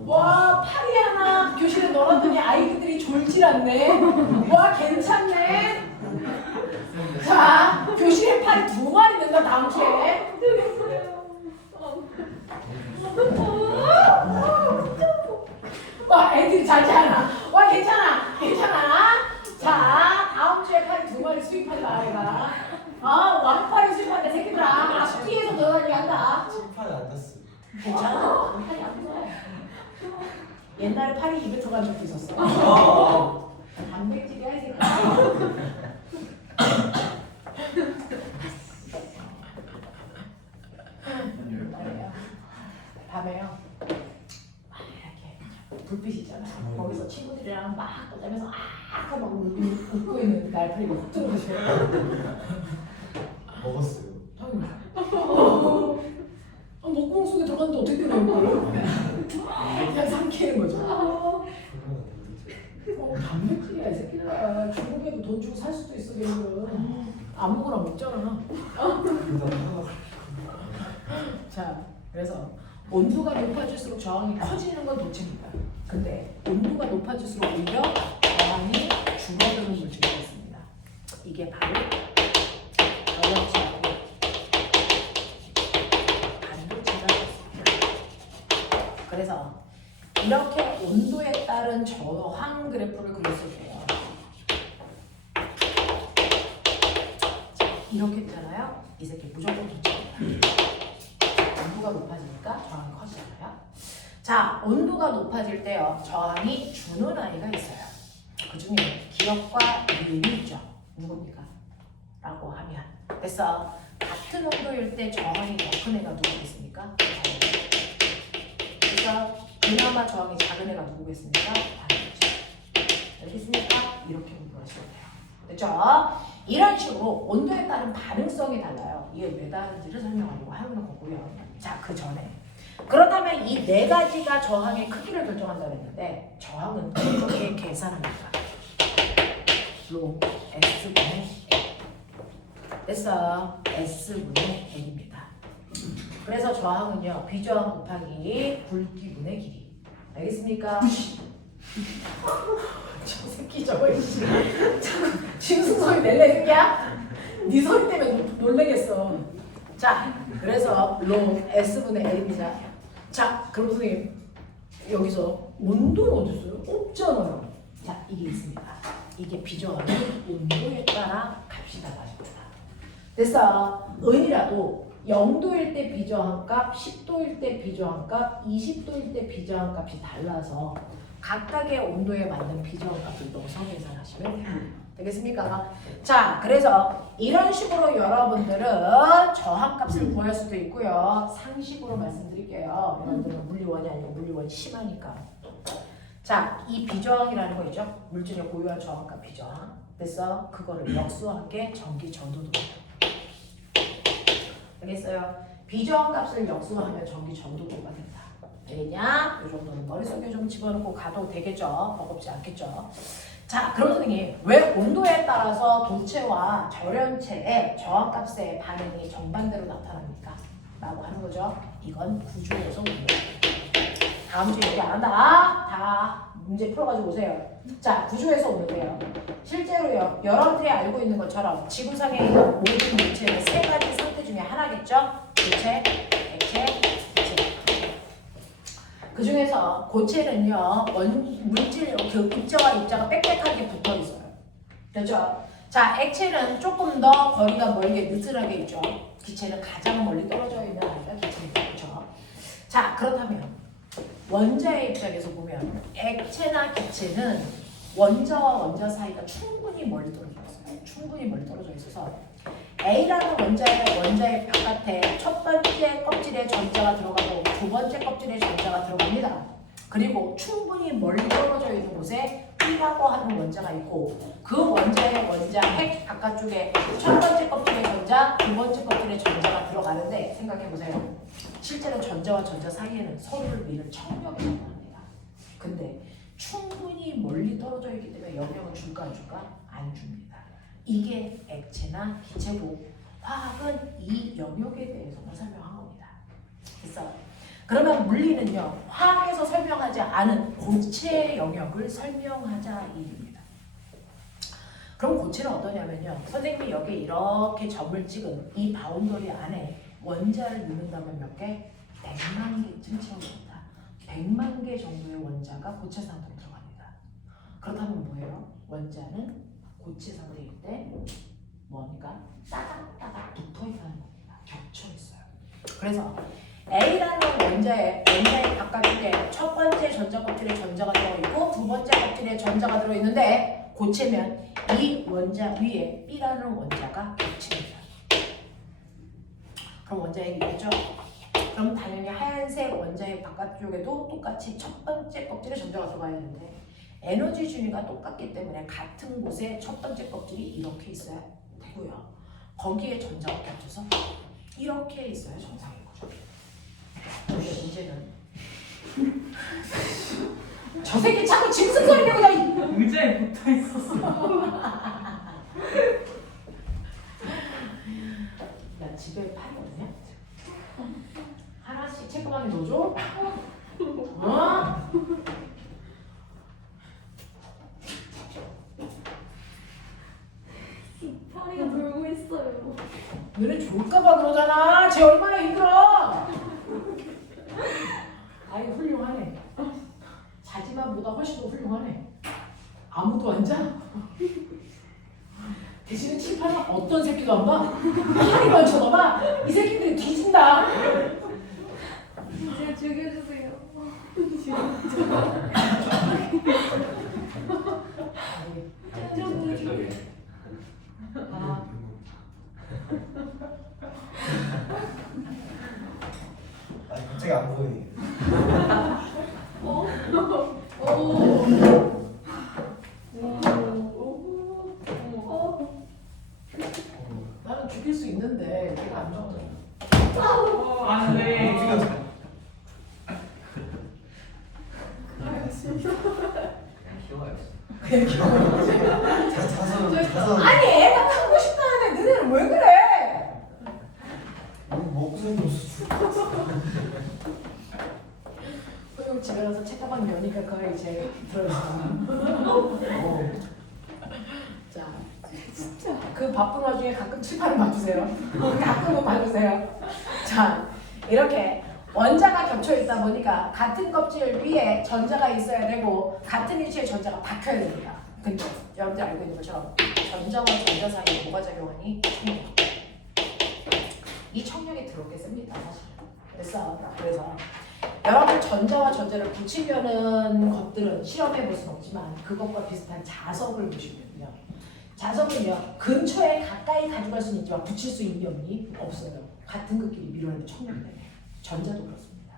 와 팔이 하나 교실에 넣었더니 아이들이 졸질 않네. 와 괜찮네. 자 교실에 팔이 2마리 된다 다음 주에. 와 애들이 잘 자나. 와 괜찮아. 자 다음 주에 팔이 2마리 수입한다 아이가. 왕팔이 수입한다 새끼들아. 뒤에서 너희들이 한다. 칠판에 앉았어. 괜찮아? 팔이 안 부러워. 옛날에 팔이 입에 들어간 적도 있었어. 단백질이야 이 새끼. 밤에요. 이렇게 불빛이 있잖아요. 거기서 친구들이랑 막 떠들면서 하고 막 웃고 있는 날팔이 막 들어가셔요. 먹었어요. 목공 속에 들어갔는데 어떻게 나올 거예요? 그냥 삼키는 거죠. 단백질이야 이 새끼들아. 중국에도 돈 주고 살 수도 있어 걔들은. 아무거나 먹잖아. 자 그래서 온도가 높아질수록 저항이 커지는 건 도체입니다. 근데 온도가 높아질수록 오히려 저항이 줄어드는 물질이 있습니다. 이게 바로 전력체하고 반도체가 있습니다. 그래서 이렇게 온도에 따른 저항 그래프를 그렸을 때요. 이렇게 되잖아요. 이 새끼 무조건 도체입니다. 온도가 높아지니까 저항이 커지잖아요. 자, 온도가 높아질 때요. 저항이 주는 아이가 있어요. 그 중에 기억과 이음이 있죠. 누굽니까? 라고 하면 그래서 같은 온도일 때 저항이 더 큰 애가 누구겠습니까? 그래서 그나마 저항이 작은 애가 누구겠습니까? 반도체. 알겠습니까? 이렇게 공부하시면 돼요. 됐죠? 이런 식으로 온도에 따른 반응성이 달라요. 이게 왜 다른지를 설명하려고 하는 거고요. 자, 그 전에 그렇다면 이 4가지가 저항의 크기를 결정한다고 했는데 저항은 어떻게 계산합니까? 로 S분의 L. 됐어. S분의 L입니다. 그래서 저항은요. 비저항 곱하기 굵기분의 길이. 알겠습니까? 저 새끼 저거 짐승 소리 낼래 새끼야? 네 소리 때문에 놀래겠어. 자, 그래서 로 S분의 L입니다. 자, 그럼 선생님 여기서 온도는 어디 있어요? 없잖아요. 자, 이게 있습니다. 이게 비저항이 온도에 따라 값이 달라집니다. 됐어. 은이라도 0도일 때 비저항값, 10도일 때 비저항값, 20도일 때 비저항값이 달라서 각각의 온도에 맞는 비저항값을 넣어서 계산하시면 돼요. 되겠습니까? 자, 그래서 이런 식으로 여러분들은 저항값을 구할 수도 있고요. 상식으로 말씀드릴게요. 여러분들은 물리원이 아니고 물리원이 심하니까. 자, 이 비저항이라는 거 있죠? 물질의 고유한 저항값 비저항. 그래서 그거를 역수하게 전기 전도도. 알겠어요? 비저항값을 역수하면 전기 전도도가 된다. 알겠냐? 이 정도는 머릿속에 좀 집어넣고 가도 되겠죠? 버겁지 않겠죠? 자, 그럼 선생님, 왜 온도에 따라서 도체와 절연체의 저항값의 반응이 정반대로 나타납니까? 라고 하는 거죠. 이건 구조에서 온도. 다음 주에 얘기 안 한다. 다 문제 풀어가지고 오세요. 자, 구조에서 오는데요. 실제로요, 여러분들이 알고 있는 것처럼 지구상에 있는 모든 물체는 세 가지 상태 중에 하나겠죠? 고체, 액체, 기체. 그 중에서 고체는요, 물질 그 입자와 입자가 빽빽하게 붙어 있어요. 그렇죠? 자, 액체는 조금 더 거리가 멀게 느슨하게 있죠. 기체는 가장 멀리 떨어져 있는 아이가 기체입니다. 그렇죠? 자, 그렇다면 원자의 입장에서 보면 액체나 기체는 원자와 원자 사이가 충분히 멀리 떨어져 있어요. 충분히 멀리 떨어져 있어서 A라는 원자의 바깥에 첫 번째 껍질에 전자가 들어가고 두 번째 껍질에 전자가 들어갑니다. 그리고 충분히 멀리 떨어져 있는 곳에 B라고 하는 원자가 있고 그 원자의 원자 핵 바깥쪽에 첫 번째 껍질에 전자, 두 번째 껍질에 전자가 들어가는데 생각해보세요. 실제로 전자와 전자 사이에는 서로를 미는 청력이 나타납니다. 근데 충분히 멀리 떨어져 있기 때문에 영향을 줄까 안 줄까? 안 줍니다. 이게 액체나 기체고 화학은 이 영역에 대해서만 설명한 겁니다. 그래서 그러면 물리는요, 화학에서 설명하지 않은 고체 영역을 설명하자 이 일입니다. 그럼 고체는 어떠냐면요, 선생님이 여기 이렇게 점을 찍은 이 바운더리 안에 원자를 넣는다면 몇 개? 100만 개쯤 채워집니다. 100만 개 정도의 원자가 고체 상태로 들어갑니다. 그렇다면 뭐예요? 원자는 고체 상태일 때 뭔가 따닥따닥 붙어있다는 겁니다. 겹쳐있어요. 그래서 A라는 원자의 바깥쪽에 첫 번째 전자 껍질에 전자가 들어있고 두 번째 껍질에 전자가 들어있는데 고체면 이 원자 위에 B라는 원자가 겹칩니다. 그럼 원자핵이 있겠죠? 그럼 당연히 하얀색 원자의 바깥쪽에도 똑같이 첫 번째 껍질에 전자가 들어가야 되는데 에너지 준위가 똑같기 때문에 같은 곳에 첫 번째 껍질이 이렇게 있어야 되고요. 거기에 전자가 겹쳐서 이렇게 있어야 정상인 거죠. 근데 문제는 저 새끼 자꾸 짐승 소리 내고 다 의자에 붙어 있었어. 나 집에 팔거든요. 하나씩 체크방에 넣어줘. 어? 파리가 놀고 있어요. 너네 좋을까봐 그러잖아. 쟤 얼마나 힘들어. 아이 훌륭하네. 자지만보다 훨씬 더 훌륭하네. 아무도 안 자? 대신에 칠판은 어떤 새끼도 안 봐? 하리만 쳐다봐? 이 새끼들이 뒤진다. 제가 죽여주세요. 아, 아니 갑자기 안 보이네. 나는 죽일 수 있는데 걔가 안 죽잖아. 안 돼. 키워야지. 자선 아니 애가 타고 싶다는데 너네는 왜 그래? 먹고 생겼어. 소영 집에 가서 책가방 여니까 그 아이 제일 들어있어. 자, 그 바쁜 와중에 가끔 칠판을 봐주세요. 가끔은 봐주세요. 자, 이렇게 원자가 겹쳐 있다 보니까 같은 껍질 위에 전자가 있어야 되고 같은 위치에 전자가 박혀야 됩니다. 근데 여러분들 알고 있는 것처럼 전자와 전자 사이에 뭐가 작용하니? 청력. 이 청력이 들어오겠습니다, 사실. 그래서 여러분 전자와 전자를 붙이려는 것들은 실험해 볼 수는 없지만 그것과 비슷한 자석을 보시면요. 자석은요 근처에 가까이 가져갈 수는 있지만 붙일 수 있는 이 없어요. 같은 극끼리 밀어내는 척결되네. 전자도 그렇습니다.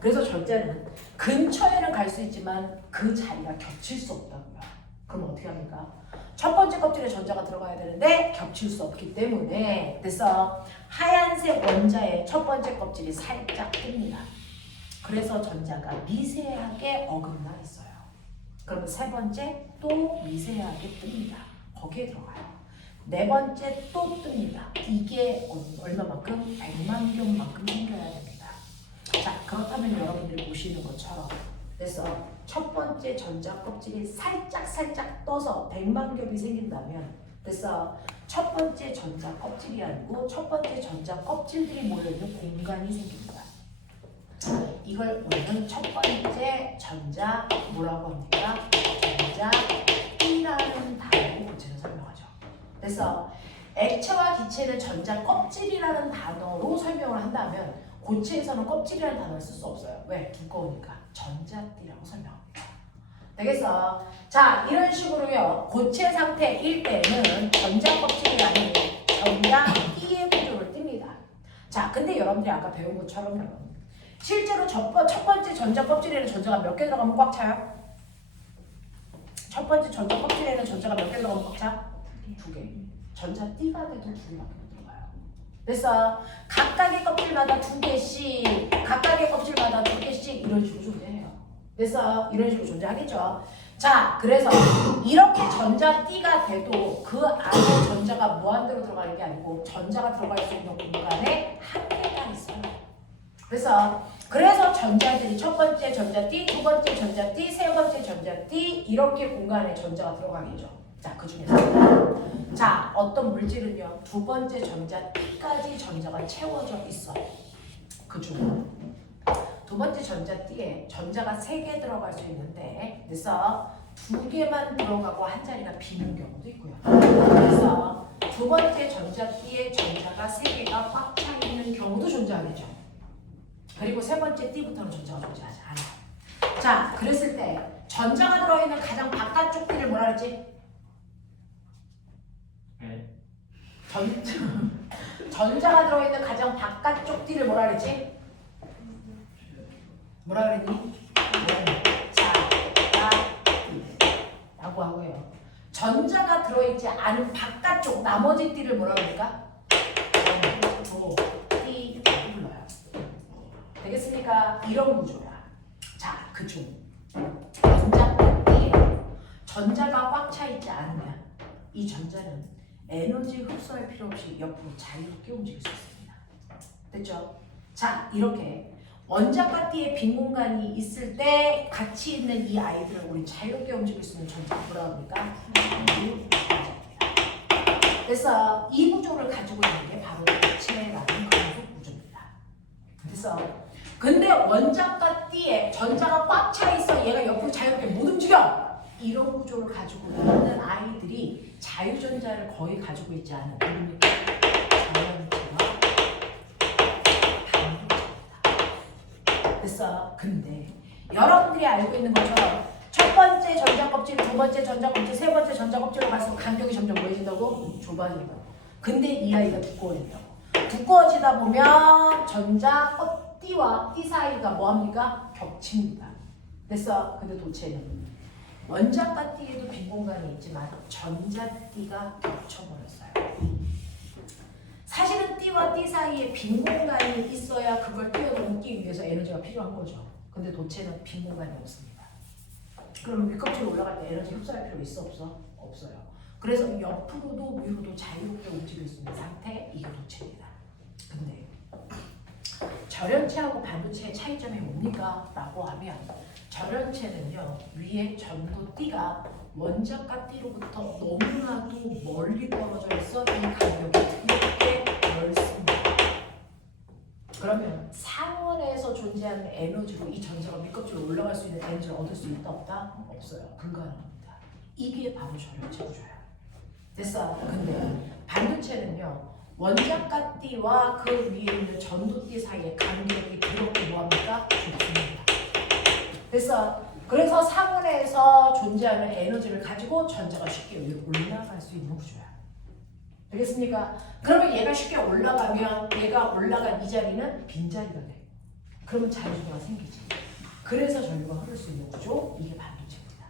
그래서 전자는 근처에는 갈 수 있지만 그 자리가 겹칠 수 없다고요. 그럼 어떻게 합니까? 첫 번째 껍질에 전자가 들어가야 되는데 겹칠 수 없기 때문에 그래서 하얀색 원자의 첫 번째 껍질이 살짝 뜹니다. 그래서 전자가 미세하게 어긋나 있어요. 그러면 세 번째 또 미세하게 뜹니다. 거기에 들어가요. 네 번째 또 뜹니다. 이게 얼마만큼? 100만 겹만큼 생겨야 됩니다. 자, 그렇다면 여러분들이 보시는 것처럼 그래서 첫 번째 전자 껍질이 살짝 떠서 100만 겹이 생긴다면 그래서 첫 번째 전자 껍질이 아니고 첫 번째 전자 껍질들이 모여있는 공간이 생깁니다. 이걸 우리는 첫 번째 전자 뭐라고 합니까? 전자 T라는 단어로 고체를 설명하죠. 그래서 액체와 기체는 전자 껍질이라는 단어로 설명을 한다면 고체에서는 껍질이라는 단어를 쓸 수 없어요. 왜? 두꺼우니까. 전자띠라고 설명합니다. 되겠어? 자, 이런 식으로요. 고체 상태일 때는 전자 껍질이 아닌 전자띠의 구조를 띱니다. 자, 근데 여러분들이 아까 배운 것처럼요. 실제로 첫 번째 전자 껍질에는 전자가 몇 개 들어가면 꽉 차요? 첫 번째 전자 껍질에는 전자가 몇 개 들어가면 꽉 차? 2개. 전자띠가 돼도 2개밖에 못 들어가요. 그래서 각각의 껍질마다 2개씩, 각각의 껍질마다 2개씩 이런 식으로 존재해요. 그래서 이런 식으로 존재하겠죠. 자, 그래서 이렇게 전자띠가 돼도 그 안에 전자가 무한대로 들어가는 게 아니고 전자가 들어갈 수 있는 공간에 한계가 있어요. 그래서 전자들이 첫 번째 전자띠, 두 번째 전자띠, 세 번째 전자띠 이렇게 공간에 전자가 들어가겠죠. 자, 그 중에서 자, 어떤 물질은요 두 번째 전자띠까지 전자가 채워져 있어. 그 중 두 번째 전자띠에 전자가 3개 들어갈 수 있는데 그래서 2개만 들어가고 한 자리가 비는 경우도 있고요. 그래서 두 번째 전자띠에 전자가 3개가 꽉 차 있는 경우도 존재하겠죠. 그리고 세 번째 띠부터는 전자가 존재하지 않아요. 자, 그랬을 때 전자가 들어있는 가장 바깥쪽 띠를 뭐라 그랬지? 네. 전자가 들어있는 가장 바깥쪽 띠를 뭐라 그랬지? 뭐라 그랬니? 라고 하고요. 전자가 들어있지 않은 바깥쪽 나머지 띠를 뭐라 그럴까? 띠라고 불러요. 되겠습니까? 이런 구조야. 자, 그중 전자띠에 전자가 꽉 차 있지 않으면 이 전자는 에너지 흡수할 필요 없이 옆으로 자유롭게 움직일 수 있습니다. 됐죠? 자, 이렇게 원자과 띠에 빈 공간이 있을 때 같이 있는 이 아이들을 우리 자유롭게 움직일 수 있는 전자가 뭐라고 합니까? 그래서 이 구조를 가지고 있는 게 바로 고체라는 금속 구조입니다. 그래서 근데 원자과 띠에 전자가 꽉 차 있어 얘가 옆으로 자유롭게 못 움직여. 이런 구조를 가지고 있는 아이들이 자유전자를 거의 가지고 있지 않은 자연체와 반도체입니다. 그래서 근데 여러분들이 알고 있는 것처럼 첫 번째 전자 껍질, 두 번째 전자 껍질, 세 번째 전자 껍질로 갈수록 간격이 점점 뭐해진다고? 좁아진다고. 근데 이 아이가 두꺼워진다고. 두꺼워지다 보면 전자 띠와 띠 사이가 뭐합니까? 겹칩니다. 그래서 근데 도체는 원자과 띠에도 빈 공간이 있지만 전자띠가 겹쳐버렸어요. 사실은 띠와 띠 사이에 빈 공간이 있어야 그걸 뛰어넘기 위해서 에너지가 필요한 거죠. 근데 도체는 빈 공간이 없습니다. 그러면 밑껍질 올라갈 때 에너지 흡수할 필요 있어 없어? 없어요. 그래서 옆으로도 위로도 자유롭게 움직일 수 있는 상태, 이게 도체입니다. 근데 절연체하고 반도체의 차이점이 뭡니까? 라고 하면 절연체는요 위에 전도띠가 원자과 띠로부터 너무나도 멀리 떨어져 있어 이 간격이 이렇게 넓습니다. 그러면 상원에서 존재하는 에너지로 이 전자가 밑껍질로 올라갈 수 있는 에너지를 얻을 수 있다 없다? 없어요. 불가능합니다. 이게 바로 절연체 구조야. 됐어? 근데 반도체는요 원자과 띠와 그 위에 있는 전도띠 사이의 간격이 그렇게 뭐합니까? 좁습니다. 그래서 그래서 상온에서 존재하는 에너지를 가지고 전자가 쉽게 위로 올라갈 수 있는 구조야. 되겠습니까? 그러면 얘가 쉽게 올라가면 얘가 올라간 이 자리는 빈자리가 돼. 그러면 자유주가 생기지. 그래서 전류가 흐를 수 있는 구조, 이게 반도체입니다.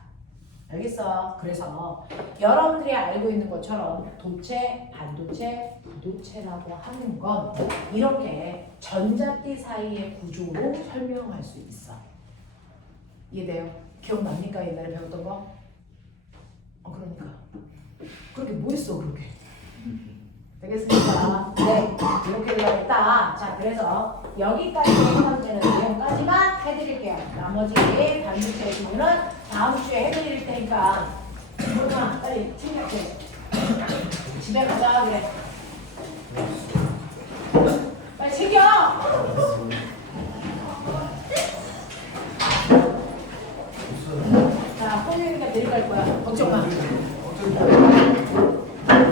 알겠어? 그래서 여러분들이 알고 있는 것처럼 도체, 반도체, 부도체라고 하는 건 이렇게 전자띠 사이의 구조로 설명할 수 있어. 이해돼요? 기억납니까? 옛날에 배웠던 거? 그러니까 그렇게 뭐 했어 그렇게? 되겠습니까? 네, 이렇게 되어 있다. 자, 그래서 여기까지 해당되는 내용까지만 해드릴게요. 나머지 반도체 부분은 다음 주에 해드릴 테니까 그러나 빨리 챙겨게 집에 가자 그래. 빨리 챙겨. 자, 폴리니까 데리고 갈 거야. 걱정 마.